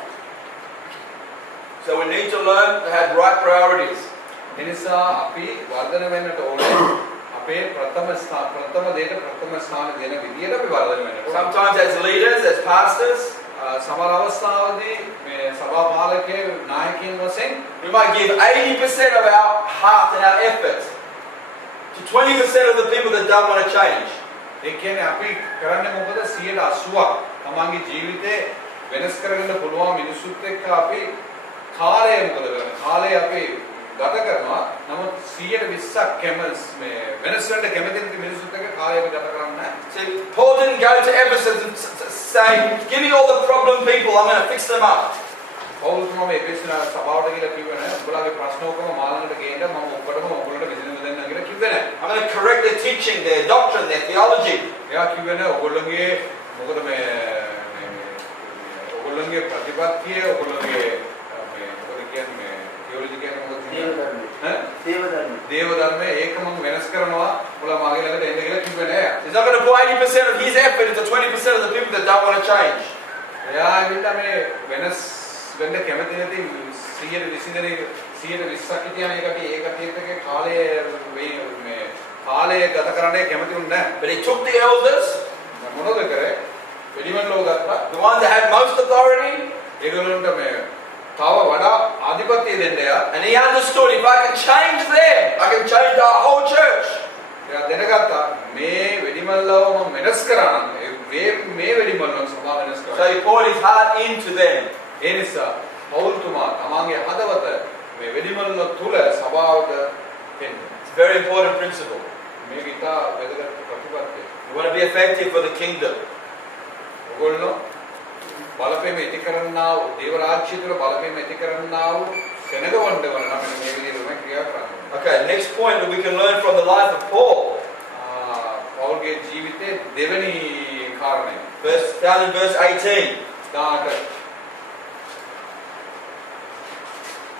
So we need to learn to have right priorities. ඒ නිසා අපි වර්ධනය වෙන්නට ඕනේ. අපේ ප්‍රථම දේට ප්‍රථම ස්ථාන දෙන විදියට අපි වර්ධනය වෙන්න ඕනේ. Sometimes as leaders, as pastors, සමහර අවස්ථාවලදී මේ සභා පාලකයෝ නායකයන් වශයෙන් we might give 80% of our heart and our effort to 20% of the people that don't want to change. ඒ කියන්නේ අපි කරන්නේ මොකද 80%ක් තමන්ගේ ජීවිතේ වෙනස් කරගන්න පුළුවන් මිනිසුත් එක්ක අපි කාලය මොකද කරන්නේ? කාලය අපි ගත කරනවා. නමුත් 120ක් මේ වෙනස් වෙන්න කැමති නැති මිනිසුත් එක්ක කාලය අපි ගත කරන්නේ නැහැ. See, Paul didn't go to Ephesus and say, give me all the problem people, I'm going to fix them up. පෞල්තුමා මේ එපෙසුන සභාවට කියලා කිව්වේ නැහැ. ඔයාලගේ ප්‍රශ්න ඔක්කොම මාළඟට ගේන්න මම ඔක්කොටම ඔයගොල්ලන්ට විසඳුම් දෙන්න කියලා කිව්වේ නැහැ. I'm going to correct their teaching, their doctrine, their theology. එයා කිව්වේ නැහැ ඔයගොල්ලන්ගේ මොකද මේ ඔයගොල්ලන්ගේ ප්‍රතිපත්තිය ඔයගොල්ලන්ගේ මේ මොකද කියන්නේ theology කියන්නේ මොකද කියන්නේ? දේව ධර්මයේ ඒක මම වෙනස් කරනවා. ඔයාලා මාගේ ළඟට එන්න කියලා කිව්වේ නැහැ. He's not going to put 80% of his effort into 20% of the people that don't want to change. එයා ඇවිල්ලා මේ වෙනස් වෙන්න කැමති නැති 120ක් කියන එකට ඒකට එක්ක කාලය මේ කාලය ගත කරන්නේ කැමති වුණේ නැහැ. But he took the elders, මොනවද කරේ? වෙඩිමල්ලෝ ගත්තා. the ones that had most authority, ඒගොල්ලන්ට මේ තව වඩා ආධිපත්‍ය දෙන්න යා. and he understood if I can change them, I can change our whole church. එයා දැනගත්තා මේ වෙඩිමල්ලව මම වෙනස් කරා නම් මේ වෙඩිමල්ලව සභාව වෙනස් කරා. So he poured his heart into them. ඒ නිසා පෞල්තුමා තමන්ගේ හදවත මේ වෙඩිමල්ල තුල සභාවට දෙන්න. It's a very important principle. මේක ඉතා වැදගත් ප්‍රතිපත්තියක්. You want to be effective for the kingdom. ඔයගොල්ලෝ බලපෑම ඇති කරන්නා වූ දේව රාජ්‍ය තුළ බලපෑම ඇති කරන්නා වූ සෙනගවන්න වන නම් මේ විදිහට තමයි ක්‍රියා කරන්නේ. Okay, next point that we can learn from the life of Paul. පෞල්ගේ ජීවිතයේ දෙවෙනි කාරණය. Down in verse 18.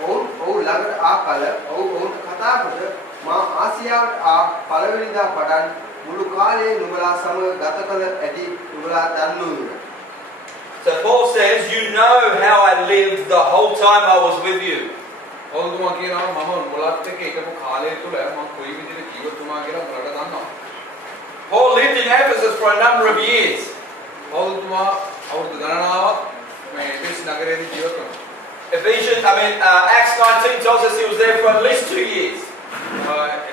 ඔවුන් ළඟට ආ කල ඔවුන්ට කතා කොට මා ආසියාවට ආ පළවෙනිදා පටන් මුළු කාලේ නුඹලා සමග ගත කළ ඇති නුඹලා දන්නුයි. So Paul says, you know how I lived the whole time I was with you. පෞල්තුමා කියනවා මම මුලත් එක්ක හිටපු කාලය තුල මම කොයි විදිහට ජීවත් වුණා කියලා උඹලට දන්නවා. Paul lived in Ephesus for a number of years. පෞල්තුමා අවුරුදු ගණනාවක් මේ එපෙස් නගරයේදී ජීවත් වුණා. Acts 19 tells us he was there for at least 2 years.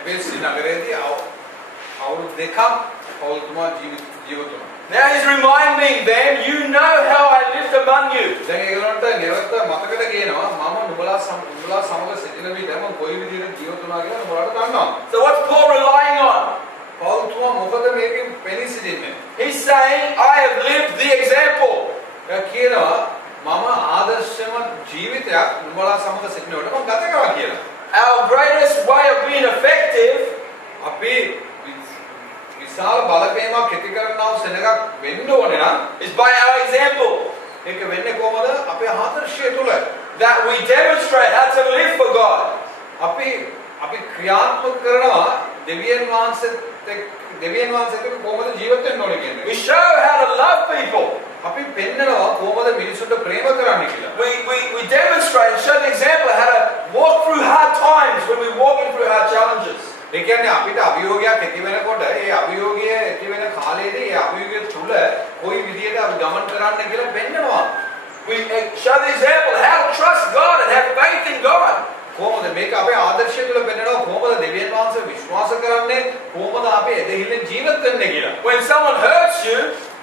එපෙස් නගරයේදී අවුරුදු දෙකක් පෞල්තුමා ජීවත් වුණා. Now he's reminding them, you know how I lived among you. දැන් ඒගොල්ලන්ට නැවත මතකද ගේනවා මම නුඹලා සමග සිටින විට මම කොයි විදිහට ජීවත් වුණා කියලා නුඹලාට දන්නවා. So what's Paul relying on? පෞල්තුමා මොකද මේකෙන් පෙනී සිටින්නේ? He's saying, I have lived the example. එයා කියනවා මම ආදර්ශමත් ජීවිතයක් නුඹලා සමග සිටිනකොට මම ගත කරා කියලා. Our greatest way of being effective අපි විශාල බලපෑමක් ඇති කරනවා සෙනගක් වෙන්න ඕනේ නම් is by our example. ඒක වෙන්නේ කොහොමද? අපේ ආදර්ශය තුල. That we demonstrate how to live for God. අපි ක්‍රියාත්මක කරනවා දෙවියන් වහන්සේට කොහොමද ජීවත් වෙන්න ඕනේ කියන්නේ. We show how to love people. අපි පෙන්නනවා කොහොමද මිනිසුන්ට ප්‍රේම කරන්නේ කියලා. We demonstrate and show the example how to walk through hard times when we're walking through hard challenges. ඒ කියන්නේ අපිට අභියෝගයක් ඇති වෙනකොට ඒ අභියෝගය ඇති වෙන කාලයේදී ඒ අභියෝගය තුල කොයි විදිහට අපි ගමන් කරන්න කියලා පෙන්නනවා. We show the example how to trust God and have faith in God. කොහොමද මේක අපේ ආදර්ශය තුල පෙන්නනවා කොහොමද දෙවියන් වහන්සේ විශ්වාස කරන්නේ කොහොමද අපි එදෙහිල්ලෙන් ජීවත් වෙන්නේ කියලා. When someone hurts you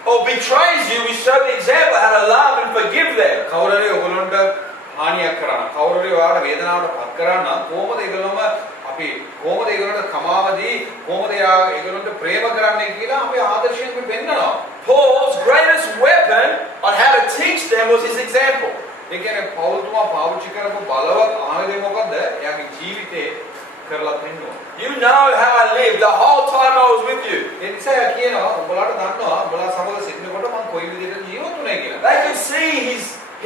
or betrays you, we show the example how to love and forgive them. කවුරුරි ඔයගොල්ලන්ට හානියක් කරා කවුරුරි ඔයාලට වේදනාවට පත් කරා නම් කොහොමද ඒගොල්ලොම අපි කොහොමද ඒගොල්ලන්ට කමාවදී කොහොමද ඒගොල්ලන්ට ප්‍රේම කරන්නේ කියලා අපේ ආදර්ශයෙන් අපි පෙන්නනවා. Paul's greatest weapon on how to teach them was his example. ඒ කියන්නේ පෞල්තුමා පාවිච්චි කරපු බලවත් ආයුධය මොකද්ද? එයාගේ ජීවිතේ කරලා පෙන්නුවා. You know how I lived the whole time I was with you. ඒ නිසා එයා කියනවා උඹලාට දන්නවා උඹලා සමග සිටිනකොට මම කොයි විදිහට ජීවත් වුණේ කියලා. They could see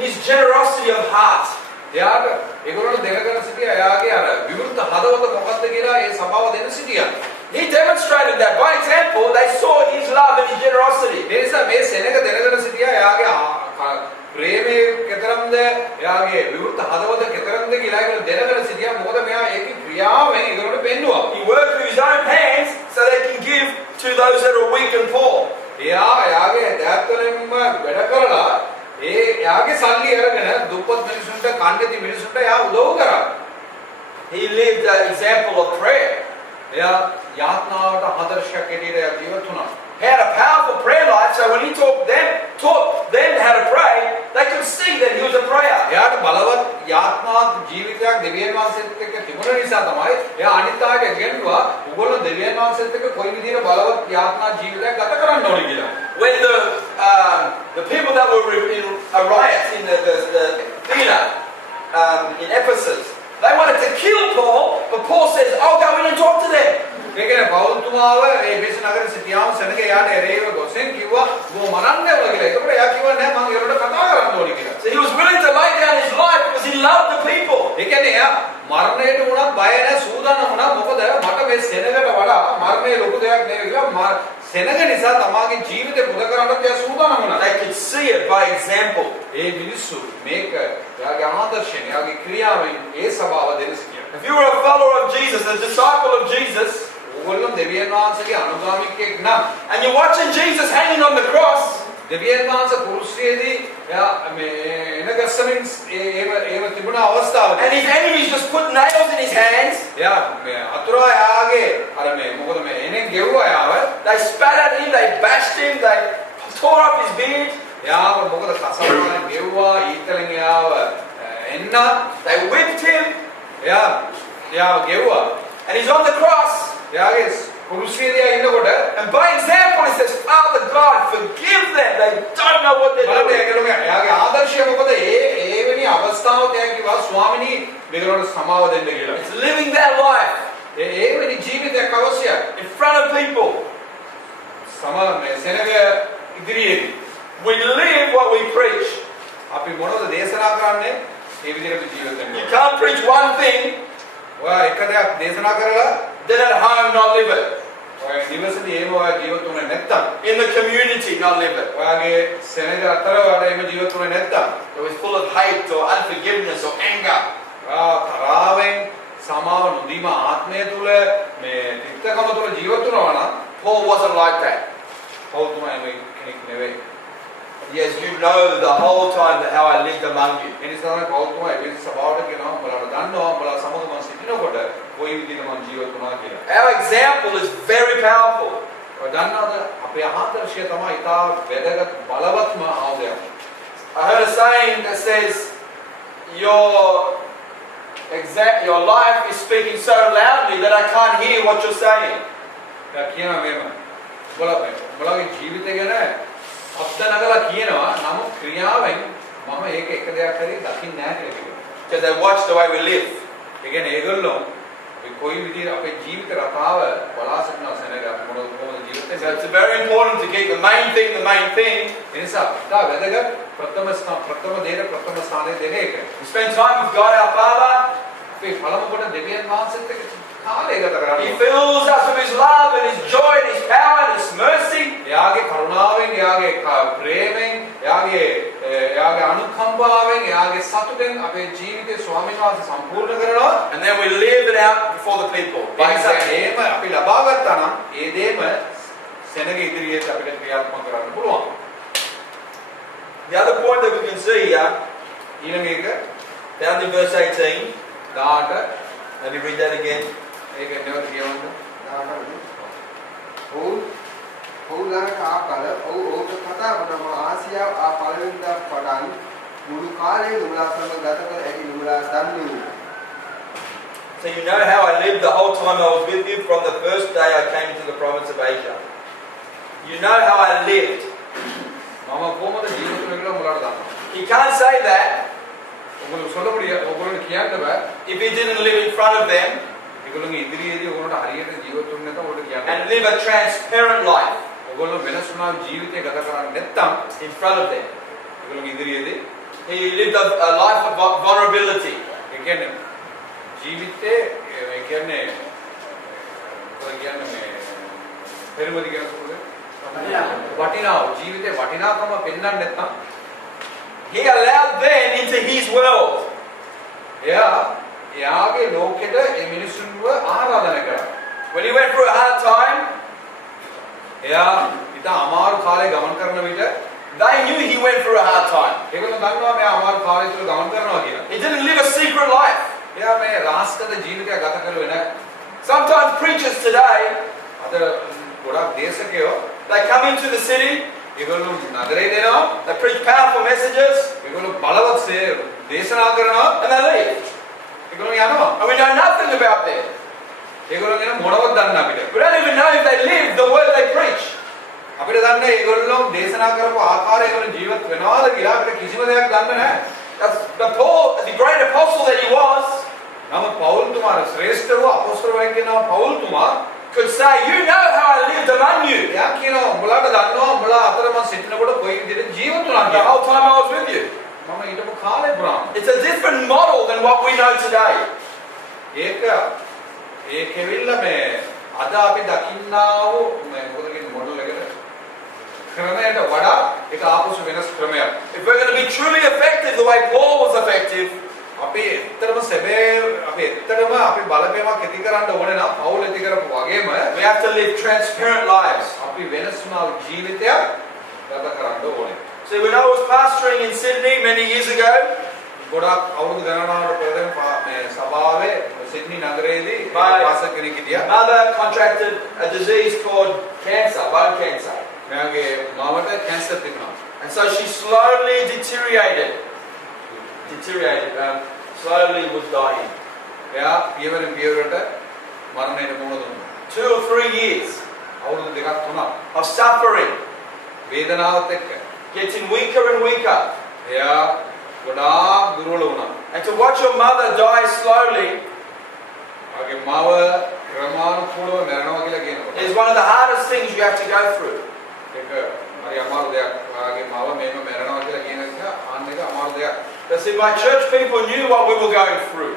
his generosity of heart. එයාට ඒගොල්ලෝ දැනගෙන සිටියා එයාගේ අර විවෘත හදවත මොකක්ද කියලා ඒ සභාව දෙන්න සිටියා. He demonstrated that by example. They saw his love and his generosity. ඒ නිසා මේ සෙනඟ දැනගෙන සිටියා එයාගේ ප්‍රේමයේ කෙතරම්ද එයාගේ විවෘත හදවත කෙතරම්ද කියලා ඒගොල්ලෝ දැනගෙන සිටියා. මොකද මෙයා ඒකේ ක්‍රියාවෙන් ඒගොල්ලන්ට පෙන්නුවා. He worked with his own hands so they can give to those that are weak and poor. එයා එයාගේ දෑත්වලින්ම වැඩ කරලා එයාගේ සල්ලි අරගෙන දුප්පත් මිනිසුන්ට කණ්ඩති මිනිසුන්ට එයා උදව් කරා. He lived an example of prayer. එයා යාත්නාවට ආදර්ශයක් ඇටියට එයා ජීවත් වුණා. He had a powerful prayer life, so when he taught them how to pray, they could see that he was a prayer. එයාට බලවත් යාත්නාත් ජීවිතයක් දෙවියන් වහන්සේත් එක්ක තිබුණ නිසා තමයි එයා අනිත් අයට ඉගෙනුවා ඔයගොල්ලෝ දෙවියන් වහන්සේත් එක්ක කොයි විදිහට බලවත් යාත්නා ජීවිතයක් ගත කරන්න ඕනේ කියලා. When the people that were in a riot in the theater in Ephesus, they wanted to kill Paul, but Paul says, "I'll go in and talk to them." ඒ කියන්නේ පෞල්තුමාව ඒ බේස නගරේ සිටියාම සෙනගේ යාට එරේව ගොසෙන් කිව්වා "ගෝ මරන්න ඕන" කියලා. ඒකට එයා කිව්වා "නෑ මම ඒකට කතා කරන්න ඕනේ" කියලා. So he was willing to lay down his life because he loved the people. ඒ කියන්නේ එයා මරණයට උනත් බය නැහැ සූදානම් වුණා. මොකද මට මේ සෙනගට වඩා මරණය ලොකු දෙයක් නෙවෙයි කියලා සෙනග නිසා තමාගේ ජීවිතේ පුද කරන්නත් එයා සූදානම් වුණා. They could see it by example. ඒ මිනිස්සු මේක එයාගේ ආදර්ශයෙන් එයාගේ ක්‍රියාවෙන් ඒ සභාව දෙන්න සිටියා. If you were a follower of Jesus, a disciple of Jesus, ඕගොල්ලෝ දෙවියන් වහන්සේගේ අනුගාමිකයෙක් නම් and you're watching Jesus hanging on the cross, දෙවියන් වහන්සේ කුරුසියේදී එයා මේ එනගස්සමින් ඒව තිබුණ අවස්ථාවක and his enemies just put nails in his hands, එයා මේ අතුරා එයාගේ අර මේ මොකද මේ එනෙන් ගෙව්වා එයාව they spat at him, they bashed him, they tore up his beard, එයාව මොකද කසවන ගෙව්වා ඊතලෙන් එයාව එන්න they whipped him, එයාව ගෙව්වා and he's on the cross. එයාගේ කුරුසියේදී ඉන්නකොට And by example, he says, "Father God, forgive them. They don't know what they're බලන්න doing." එයාගේ ආදර්ශය මොකද ඒ වෙනි අවස්ථාවට එයා කිව්වා ස්වාමිනී මේකට සමාව දෙන්න කියලා. It's living that life ඒ වෙනි ජීවිතයක් අවශ්‍යයි. in front of people. සමාව සෙනග ඉදිරියේදී We live what we preach. අපි මොනවද දේශනා කරන්නේ? ඒ විදිහට ජීවත් වෙන්න. You can't preach one thing, ඔයා එක දෙයක් දේශනා කරලා then at home not live it. ඔය නිවසේදී ඒව ඔයා ජීවත් වෙන්නේ නැත්තම් In the community not live it. ඔයාගේ සෙනග අතර ඔයාලා එහෙම ජීවත් වෙන්නේ නැත්තම් It was full of hate or unforgiveness or anger. තරාවෙන් සමාව නොදීම ආත්මය තුල මේ තිත්තකම තුල ජීවත් වෙනවා නම් Paul wasn't like that. පෞතුමා කෙනෙක් නෙවෙයි. Yes, you know the whole time that how I lived among you. ඒ නිසා තමයි පෞතුමා ඒ සභාවට කියනවා උඹලාට දන්නවා උඹලා සමග මම සිටිනකොට කොයි විදිහට මම ජීවත් වුණා කියලා. Our example is very powerful. ඔය දන්නවද අපේ ආදර්ශය තමයි ඉතා වැදගත් බලවත්ම ආයුධයක්. I heard a saying that says your life is speaking so loudly that I can't hear what you're saying. දැන් කියනවා මේම උඹලාගේ ජීවිතය ගැන අත්ද නගලා කියනවා නමුත් ක්‍රියාවෙන් මම ඒක එක දෙයක් හරි දකින්නේ නැහැ කියලා කියනවා. Because they watch the way we live. ඒ කියන්නේ ඒගොල්ලෝ අපි කොයි විදිහට අපේ ජීවිත රටාව බලා සිටිනවා සෙනග අපි මොනවද ජීවිතේ. So it's very important to keep the main thing the main thing. ඒ නිසා ඉතා වැදගත් ප්‍රථම ස්ථානයේ දෙන එක. We spend time with God our Father. අපි පළමු කොට දෙවියන් වහන්සේත් එක්ක කාලය ගත කරන්න. He fills us with His love and His joy and His power and His mercy. එයාගේ කරුණාවෙන් එයාගේ ප්‍රේමයෙන් එයාගේ අනුකම්පාවෙන් එයාගේ සතුටෙන් අපේ ජීවිතේ ස්වාමීන් වහන්සේ සම්පූර්ණ කරනවා. And then we live it out before the people. ඒ නිසා එහෙම අපි ලබා ගත්තා නම් ඒ දේම සෙනග ඉදිරියට අපිට ක්‍රියාත්මක කරන්න පුළුවන්. The other point that we can see here, ඊළඟ එක found in verse 18. 18 Let me read that again. ඒක නැවත කියවන්න. ඔවුන්ලට ආ කල ඔවුන්ට කතා කරනවා ආසියාව ආ පළවෙනිදා පටන් මුළු කාලේ නුඹලා සමග ගත කර ඇති නුඹලා දන්නේ. So you know how I lived the whole time I was with you from the first day I came to the province of Asia. You know how I lived. මම කොහොමද ජීවත් වෙන්නේ කියලා උඹලාට දන්නවා. He can't say that ඔයගොල්ලෝ சொல்ல முடியாது. ඔයගොල්ලෝ කියන්න බෑ. if he didn't live in front of them ඒගොල්ලෝගේ ඉදිරියේදී ඔයගොල්ලන්ට හරියට ජීවත් වෙන්න නැත්නම් ඔයගොල්ලෝ කියන්න. and live a transparent life ඔයගොල්ලෝ වෙනස් වුණා ජීවිතය ගත කරන්නේ නැත්නම් in front of them. ඒගොල්ලෝගේ ඉදිරියේදී He lived a life of vulnerability. ඒ කියන්නේ ජීවිතේ ඒ කියන්නේ මොකද කියන්නේ මේ පෙරමුද කියන සුළුද වටිනා ජීවිතේ වටිනාකම පෙන්වන්න නැත්නම් He allowed them into his world. එයාගේ ලෝකෙට ඒ මිනිසුන්ව ආරාධනා කරා. When he went through a hard time, එයා ඉත අමාරු කාලේ ගමන් කරන විට they knew he went through a hard time. ඒගොල්ලෝ දන්නවා මෙයා අමාරු කාලය තුල ගමන් කරනවා කියලා. He didn't live a secret life. එයා මේ රහස්ගත ජීවිතයක් ගත කරුවේ නැහැ. Sometimes preachers today, අද ගොඩක් දේශකයෝ they come into the city, ඒගොල්ලෝ නගරේ දෙනවා, they preach powerful messages, ඒගොල්ලෝ බලවත් දේශනා කරනවා, and they leave. ඒගොල්ලෝ යනවා. And we know nothing about them. ඒගොල්ලෝ ගැන මොනවද දන්නේ අපිට. We don't even know if they live the word they preach. අපිට දන්නේ ඒගොල්ලෝ දේශනා කරපු ආකාරය ඒගොල්ලෝ ජීවත් වෙනවාද කියලා අපිට කිසිම දෙයක් දන්නේ නැහැ. But Paul, the great apostle that he was, නමුත් පවුල් තුමා ශ්‍රේෂ්ඨ වූ අපොස්තලයෙක් කියනවා පවුල් තුමා could say, you know how I lived among you එයා කියනවා උඹලාට දන්නවා උඹලා අතර මම සිටිනකොට කොයි විදිහට ජීවත් වුණාද the කියලා. whole time I was with you. මම ඊටපු කාලේ පුරාම It's a different model than what we know today. ඒකෙවිල්ල මේ අද අපි දකින්නා වූ මේ මොකද කියන්නේ මොඩල් එකට ක්‍රමයට වඩා ඒක ආපසු වෙනස් ක්‍රමයක්. If we're going to be truly effective the way Paul was effective, අපි ඇත්තටම අපි බලපෑමක් ඇති කරන්න ඕනේ නම් පවුල් ඇති කරපු වගේම we have to live transparent lives. අපි වෙනස් වුණා ජීවිතයක් ගත කරන්න ඕනේ. See, when I was pastoring in Sydney many years ago, ගොඩක් අවුරුදු ගණනාවකට පෙර මේ සභාවේ සිඩ්නි නගරයේදී Bye. පාසල් කෙනෙක් හිටියා. mother contracted a disease called cancer, bone cancer. මෙයාගේ මාවට කැන්සර් තිබුණා. And so she slowly deteriorated. Slowly was dying. එයා පියවරෙන් පියවරට මරණයට මුහුණ දුන්නා. 2 or 3 years අවුරුදු දෙකක් තුනක් of suffering, වේදනාවත් එක්ක getting weaker and weaker. එයා ගොඩාක් දුර්වල වුණා. And to watch your mother die slowly ආගේ මාව ක්‍රමානුකූලව මරනවා කියලා කියනවා. is one of the hardest things you have to go through. ඒක හරි අමාරු දෙයක්. ආගේ මාව මේව මරනවා කියලා කියන එක අන්න එක අමාරු දෙයක්. But see, my church people knew what we were going through.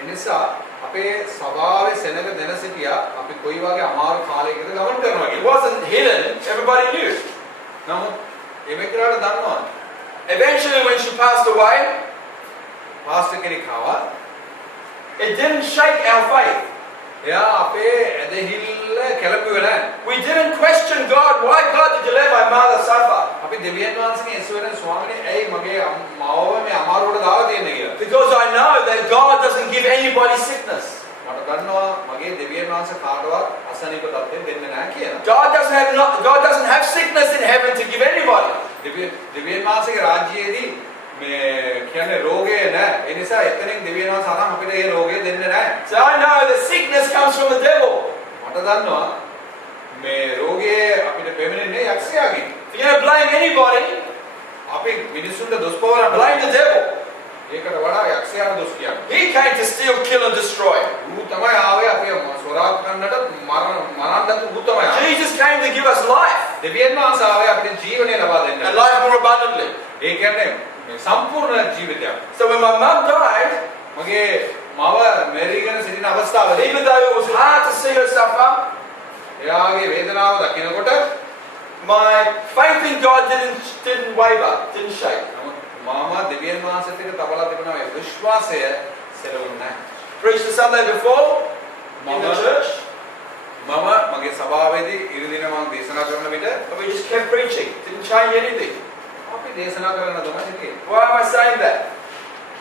ඒ නිසා අපේ සභාවේ සෙනඟ දෙන සිටියා අපි කොයි වගේ අමාරු කාලයකද ගමන් කරනවා It කියලා. wasn't hidden, everybody knew. නමුත් එමෙකරාට දන්නවා. Eventually, when she passed away, pastor කෙනෙක් ආවා. it didn't shake our faith. එයා අපේ ඇදහිල්ල කැළඹුවේ නැහැ. We didn't question God. Why, God, did you let my mother suffer? අපි දෙවියන් වහන්සේගෙන් එසවෙන ස්වාමීනි ඇයි මගේ මාව මේ අමාරුවට දාලා තියෙන්නේ කියලා. Because I know that God doesn't give anybody sickness. මට දන්නවා මගේ දෙවියන් වහන්සේ කාටවත් අසනීප තත්ත්වෙ දෙන්නේ නැහැ කියලා. God doesn't have sickness in heaven to give anybody. දෙවියන් වහන්සේගේ රාජ්‍යයේදී මේ කියන්නේ රෝගය නැහැ. ඒ නිසා එතනින් දෙවියන් වහන්සේ අරන් අපිට ඒ රෝගය දෙන්නේ නැහැ. So I know that sickness comes from the devil. මට දන්නවා මේ රෝගය අපිට පෙමිනෙන්නේ යක්ෂයාගෙන්. If you're going to blame anybody, අපි මිනිසුන්ට දොස් පවරන්න blame the devil. ඒකට වඩා යක්ෂයාට දොස් කියන්නේ. He came to steal, kill and destroy. ඌ තමයි ආවේ අපි සොරා කරන්නට මරන්නත් ඌ තමයි ආවේ. Jesus came to give us life, දෙවියන් වහන්සේ ආවේ අපිට ජීවනය ලබා දෙන්න. and life more abundantly. ඒ කියන්නේ මේ සම්පූර්ණ ජීවිතයක්. So when my mum died, මගේ මව මෙරිගෙන සිටින අවස්ථාවේදී even though it was hard to see her suffer, එයාගේ වේදනාව දකිනකොට my faith in God didn't waver, didn't shake. මම දෙවියන් වහන්සේට එක තබලා තිබුණා මේ විශ්වාසය සෙලවුනේ නැහැ. Preached the Sunday before in the church, මම මගේ සභාවේදී ඉරිදින මම දේශනා කරන විට but we just kept preaching. Didn't change anything. අපි දේශනා කරන තමයි හිතේ. Why am I saying that?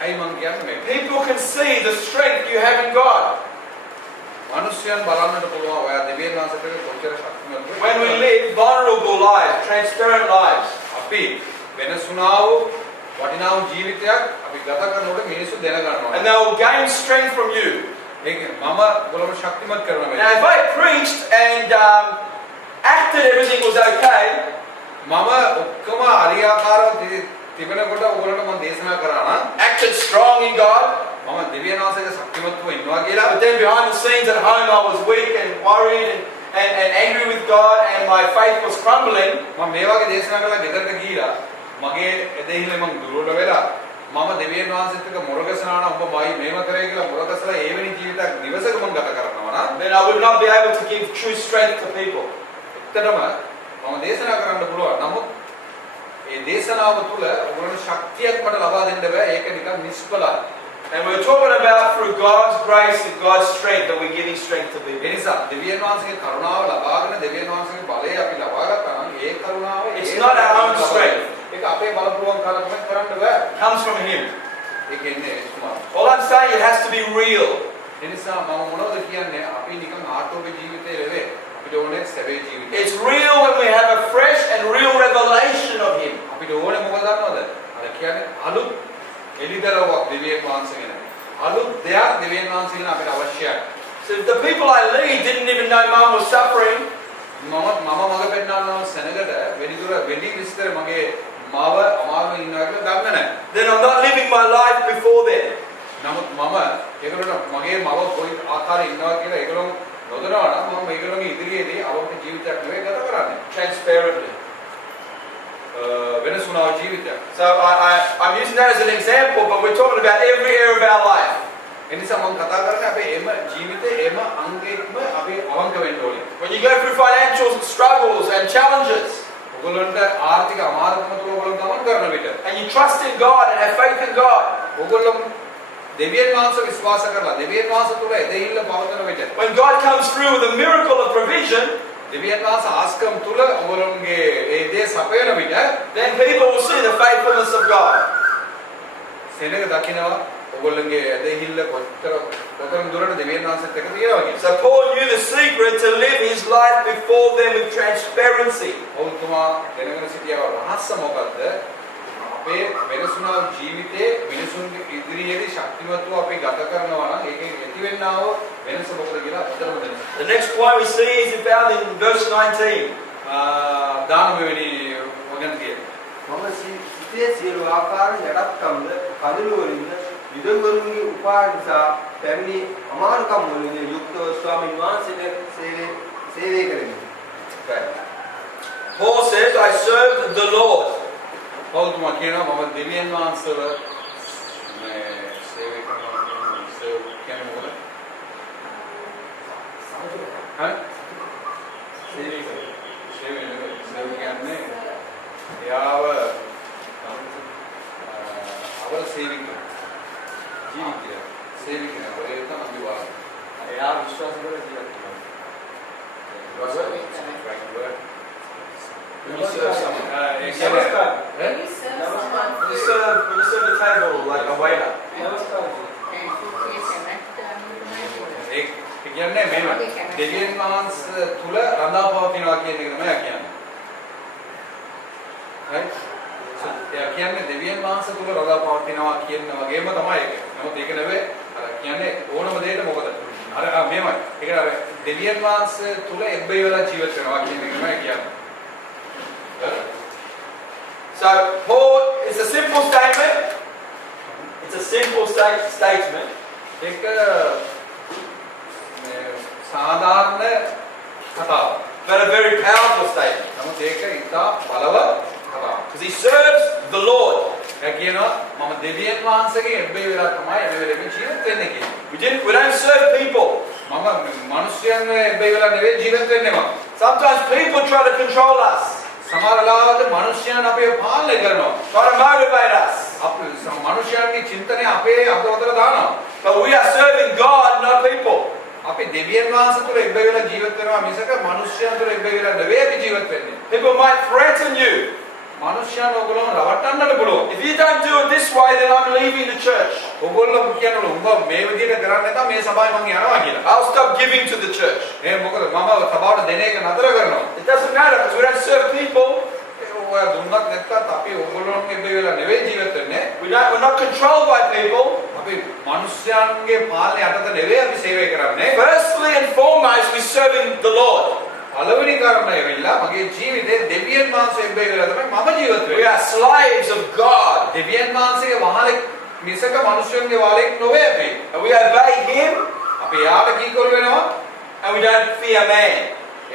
අයි මම කියන්නේ මේ People can see the strength you have in God. මිනිස්යන් බලන්නට පුළුවන් ඔයා දෙවියන් වහන්සේට කොච්චර ශක්තිමත්ද. When we live vulnerable lives, transparent lives, අපි වෙනසුනා වූ වටිනා වූ ජීවිතයක් අපි ගත කරනකොට මිනිස්සු දැනගන්නවා. and they will gain strength from you. ඒක මම ඔයගොල්ලෝ ශක්තිමත් කරනවා මේ. Now, if I preached and acted everything was okay, මම ඔක්කොම අරියාකාරව තිබෙනකොට ඔයගොල්ලන්ට මම දේශනා කරා නම් acted strong in God, මම දෙවියන් වහන්සේගේ ශක්තිමත්ව ඉන්නවා කියලා but then behind the scenes at home I was weak and worried and angry with God and my faith was crumbling, මම මේ වගේ දේශනා කරලා ගෙදරට ගිහිලා මගේ එදෙහිල්ල මම දුර්වල වෙලා මම දෙවියන් වහන්සේත් එක්ක මොරගසනවා නම් ඔබ මයි මේව කරේ කියලා මොරගසලා එවැනි ජීවිතයක් නිවසක මම ගත කරනවා නම් then I would not be able to give true strength to people. ඇත්තටම මම දේශනා කරන්න පුළුවන්. නමුත් ඒ දේශනාව තුළ ඔයගොල්ලෝ ශක්තියක් මට ලබා දෙන්න බෑ. ඒක නිකන් නිෂ්ඵලයි. And we're talking about through God's grace and God's strength that we're giving strength to A people. නිසා දෙවියන් වහන්සේගේ කරුණාව ලබාගෙන දෙවියන් වහන්සේගේ බලය අපි ලබා ගත්තා නම් ඒ කරුණාව It's not our own strength. ඒක අපේ බලපුරුවන් කාලකමක් කරන්න බෑ. It comes from Him. ඒක එන්නේ ඒස්තුමා. All I'm saying, it has to be real. ඒ නිසා මම මොනවද කියන්නේ අපි නිකන් ආටෝපේ ජීවිතේ නෙවෙයි. අපිට ඕනේ සැබෑ ජීවිතය. It's real when we have a fresh and real revelation of Him. අපිට ඕනේ මොකද දන්නවද? අර කියන්නේ අලුත් එළිදරව්වක් දෙවියන් වහන්සේ ගැන. අලුත් දෙයක් දෙවියන් වහන්සේ ගැන අපිට අවශ්‍යයි. So if the people I lead didn't even know Mum was suffering, මම මග පෙන්නනවා සෙනගට වෙඩි විස්තර මගේ මාව අමාරුවේ ඉන්නවා කියලා දන්නේ නැහැ. then I'm not living my life before then. නමුත් මම ඒගොල්ලන්ට මගේ මව කොයි ආකාරයේ ඉන්නවා කියලා ඒගොල්ලෝ නොදන්නවා නම් මම ඒගොල්ලෝගේ ඉදිරියේදී අවුත් ජීවිතයක් නෙවෙයි ගත කරන්නේ. Transparently. වෙනසුණා ජීවිතයක්. So I'm using that as an example, but we're talking about every area of our life. එනිසා මම කතා කරන්නේ අපේ එම ජීවිතේ එම අංගයක්ම අපි අවංක වෙන්න ඕනේ. When you go through financial struggles and challenges, ඔයගොල්ලන්ට ආර්ථික අමාරුකම් තුල ඔයගොල්ලෝ ගමන් කරන විට and you trust in God and have faith in God, ඔයගොල්ලෝ දෙවියන් වහන්සේ විශ්වාස කරලා දෙවියන් වහන්සේ තුල එදෙහිල්ල පවතන විට when God comes through with a miracle of provision, දෙවියන් වහන්සේ ආස්කම් තුල ඔයගොල්ලෝගේ ඒ දේ සපයන විට then people will see the faithfulness of God. සෙනග දකින්නවා ඔයගොල්ලෝගේ එදෙහිල්ල කොතරම් දුරට දෙවියන් වහන්සේත් එක්ක තියෙනවා කියලා. So Paul knew the secret to live his life before them with transparency. ඔවුන්තුමා දැනගෙන සිටියව රහස්ස මොකද්ද? අපේ වෙනසුණා ජීවිතේ මිනිසුන්ගේ ඉදිරියේදී ශක්තිමත්ව අපි ගත කරනවා නම් ඒකෙන් ඇතිවෙනා වූ වෙනස මොකද කියලා අතරම දෙන්න. The next point we see is found in verse 19. දානමෙවෙනි වගන් කියේ. මම සිතේ සියලු ආකාර යටත්කම්ද කඳුළු වලින්ද විදුවරුන්ගේ උපාය නිසා පැමිණි අමාරුකම් වලින් යුක්තව ස්වාමීන් වහන්සේට සේවය කරමි. Paul says, I served the Lord. පෞතුමා කියනවා මම දෙවියන් වහන්සේව මේ සේවය කරනවා කියන්නේ මොකද? හරි? සේවය කියන්නේ යාව අවල සේවය කරනවා. ජීවිතය සේවය කරනවා. ඒක තමයි විවාහ. එයා විශ්වාස කරලා ජීවත් වෙනවා. When you serve someone. When you serve the table like a waiter. ඒ කියන්නේ මේව දෙවියන් වහන්සේ තුල රඳාපවතිනවා කියන එක තමයි කියන්නේ. හරි? ඒ කියන්නේ දෙවියන් වහන්සේ තුල රඳාපවතිනවා කියන වගේම තමයි ඒක. නමුත් ඒක නෙවෙයි අර කියන්නේ ඕනම දෙයකට මොකද? අර මේවයි. ඒක අර දෙවියන් වහන්සේ තුල එබ්බේ වෙලා ජීවත් වෙනවා කියන එක තමයි කියන්නේ. So Paul, it's a simple statement. It's a simple statement. ඒක සාධාරණ කතාව. But a very powerful statement. නමුත් ඒක ඉතා බලවත් කතාවක්. Because he serves the Lord. ඒ කියනවා මම දෙවියන් වහන්සේගේ එබ්බේ වෙලා තමයි මේ වෙලෙක ජීවත් වෙන්නේ කියලා. We don't serve people. මම මිනිස්යන්ගේ එබ්බේ වෙලා නෙවෙයි ජීවත් වෙන්නේ මම. Sometimes people try to control us, සමහර ලාවට මිනිස්යන් අපේ පාලනය කරනවා. try to motivate us. අපි මිනිස්යන්ගේ චින්තනය අපේ අතවතර දානවා. But we are serving God, not people. අපි දෙවියන් වහන්සේ තුළ එබ්බේ වෙලා ජීවත් වෙනවා මිසක මිනිස්යන් තුළ එබ්බේ වෙලා නෙවෙයි අපි ජීවත් වෙන්නේ. People might threaten you. මිනිස්යන් ඔයගොල්ලෝ රවට්ටන්නට පුළුවන්. If you don't do it this way, then I'm leaving the church. ඔයගොල්ලෝ කියනවා උඹ මේ විදිහට කරන්නේ නැත්නම් මේ සභාවේ මං යනවා කියලා. I'll stop giving to the church. ඒ මොකද මම සභාවට දෙන එක නතර කරනවා. It doesn't matter because we don't serve people. ඔය දුන්නත් නැත්තත් අපි ඔයගොල්ලෝන්ගේ එබ්බේ වෙලා නෙවෙයි ජීවත් වෙන්නේ. We're not controlled by people. අපි මිනිස්යන්ගේ පාලනය යටතේ නෙවෙයි අපි සේවය කරන්නේ. Firstly and foremost, we're serving the Lord. පළවෙනි කාරණය වෙලා මගේ ජීවිතේ දෙවියන් වහන්සේ එබ්බේ වෙලා තමයි මම ජීවත් We වෙන්නේ. are slaves of God. දෙවියන් වහන්සේගේ වහලෙක් මිසක මිනිස්යන්ගේ වහලෙක් නොවේ අපි. And we obey Him අපි යාට කීකරු වෙනවා. and we don't fear man.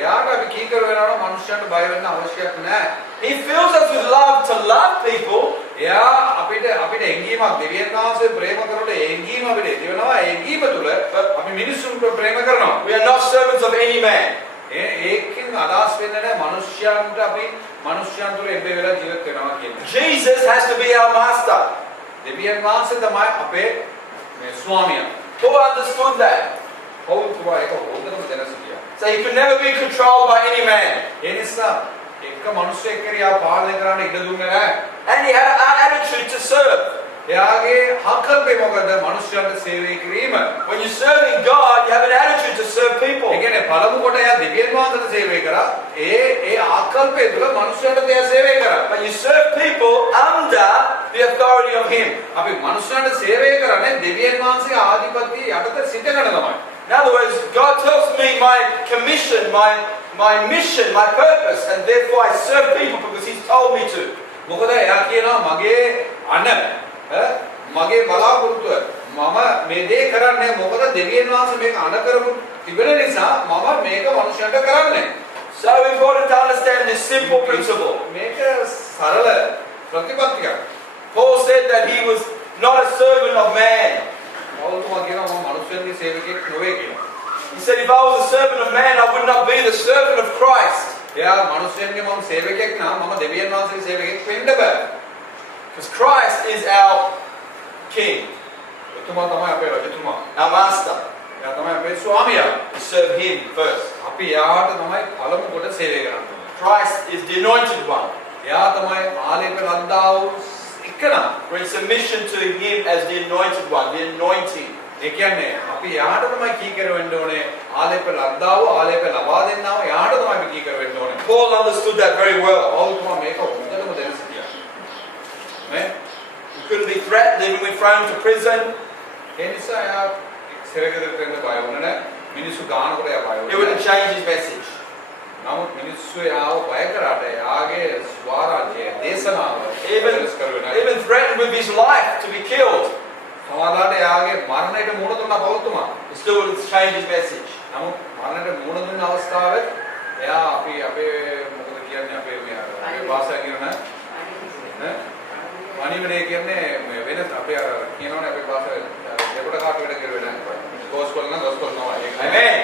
යාට අපි කීකරු වෙනවා නම් මිනිස්යන්ට බය වෙන්න අවශ්‍යයක් නැහැ. He fills us with love to love people, එයා අපිට එංගීමක් දෙවියන් වහන්සේ ප්‍රේම කරනකොට එංගීම අපිට තියෙනවා. එංගීම තුල අපි මිනිස්සුන්ට ප්‍රේම කරනවා. We are not servants of any man. ඒකෙන් අදහස් වෙන්නේ නැහැ මිනිස්යන්ට අපි මිනිස්යන් තුල එබ්බේ වෙලා ජීවත් වෙනවා කියන්නේ. Jesus has to be our master. දෙවියන් වහන්සේ තමයි අපේ මේ ස්වාමියා. Who understood that? කවුරුවා ඒක හොඳටම දැනසිටියා. So he could never be controlled by any man. ඒ නිසා එක මිනිස්සෙක් කෙරියා පාලනය කරන්න ඉඩ දුන්නේ නැහැ. And he had an attitude to serve. එයාගේ හක්කල්පේ මොකද මිනිස්යන්ට සේවය කිරීම. When you're serving God, you have an attitude to serve people. ඒ කියන්නේ පළමු කොට එයා දෙවියන් වහන්සේට සේවය කරා. ඒ ආකල්පය තුළ මිනිස්යන්ට එයා සේවය කරා. But you serve people under the authority of Him. අපි මිනිස්යන්ට සේවය කරන්නේ දෙවියන් වහන්සේගේ ආධිපත්‍ය යටතේ සිටගෙන තමයි. In other words, God tells me my commission, my mission, my purpose, and therefore I serve people because He's told me to. මොකද එයා කියනවා මගේ මගේ බලාපොරොත්තුව මම මේ දේ කරන්නේ මොකද දෙවියන් වහන්සේ මේක අණ කරපු තිබෙන නිසා මම මේක මිනිසයන්ට කරන්නේ. So important to understand this simple principle. මේක සරල ප්‍රතිපත්තියක්. Paul said that he was not a servant of man. පෞල්තුමා කියනවා මම මිනිසයන්ගේ සේවකයෙක් නොවේ කියලා. He said if I was a servant of man, I would not be the servant of Christ. එයා මිනිසයන්ගේ මම සේවකයෙක් නම් මම දෙවියන් වහන්සේගේ සේවකයෙක් වෙන්න බෑ. Because Christ is our King, එතුමා තමයි අපේ රජතුමා. our Master. එයා තමයි අපේ ස්වාමියා. We serve Him first. අපි යාට තමයි පළමු කොට සේවය කරන්නේ. Christ is the anointed one. එයා තමයි ආලේප ලද්දා වූ එකනා. We're in submission to Him as the anointed one, the anointing. ඒ කියන්නේ අපි යාට තමයි කීකර වෙන්න ඕනේ. ආලේප ලද්දා වූ ආලේප ලබා දෙන්නා වූ යාට තමයි අපි කීකර වෙන්න ඕනේ. Paul understood that very well. පෞල්තුමා මේක හොඳටම දැන සිටියා. නේ? He couldn't be threatened even when thrown to prison. ඒ නිසා එයා සේවකයෙක් වෙන්න බය වුණේ නැහැ. මිනිස්සු ගානකොට එයා බය It වුණේ wouldn't නැහැ. change his message. නමුත් මිනිස්සු එයාව බය කරාට එයාගේ ස්වරාජ්‍ය දේශනාව Even threatened with his life to be killed. සමහරවිට එයාගේ මරණයට මුහුණ දුන්නා පෞල්තුමා. It still wouldn't change his message. නමුත් මරණයට මුහුණ දුන්න අවස්ථාවේ එයා අපේ මොකද කියන්නේ අපේ භාෂාවෙන් කියන නේ අනිවාර්යයෙන් කියන්නේ වෙන අපේ කියනවනේ අපේ භාෂාවේ දෙකට කාට වැඩ කරුවේ නැහැ. ගොස්පල් නම් ගොස්පල් නෝ ඒක. Amen.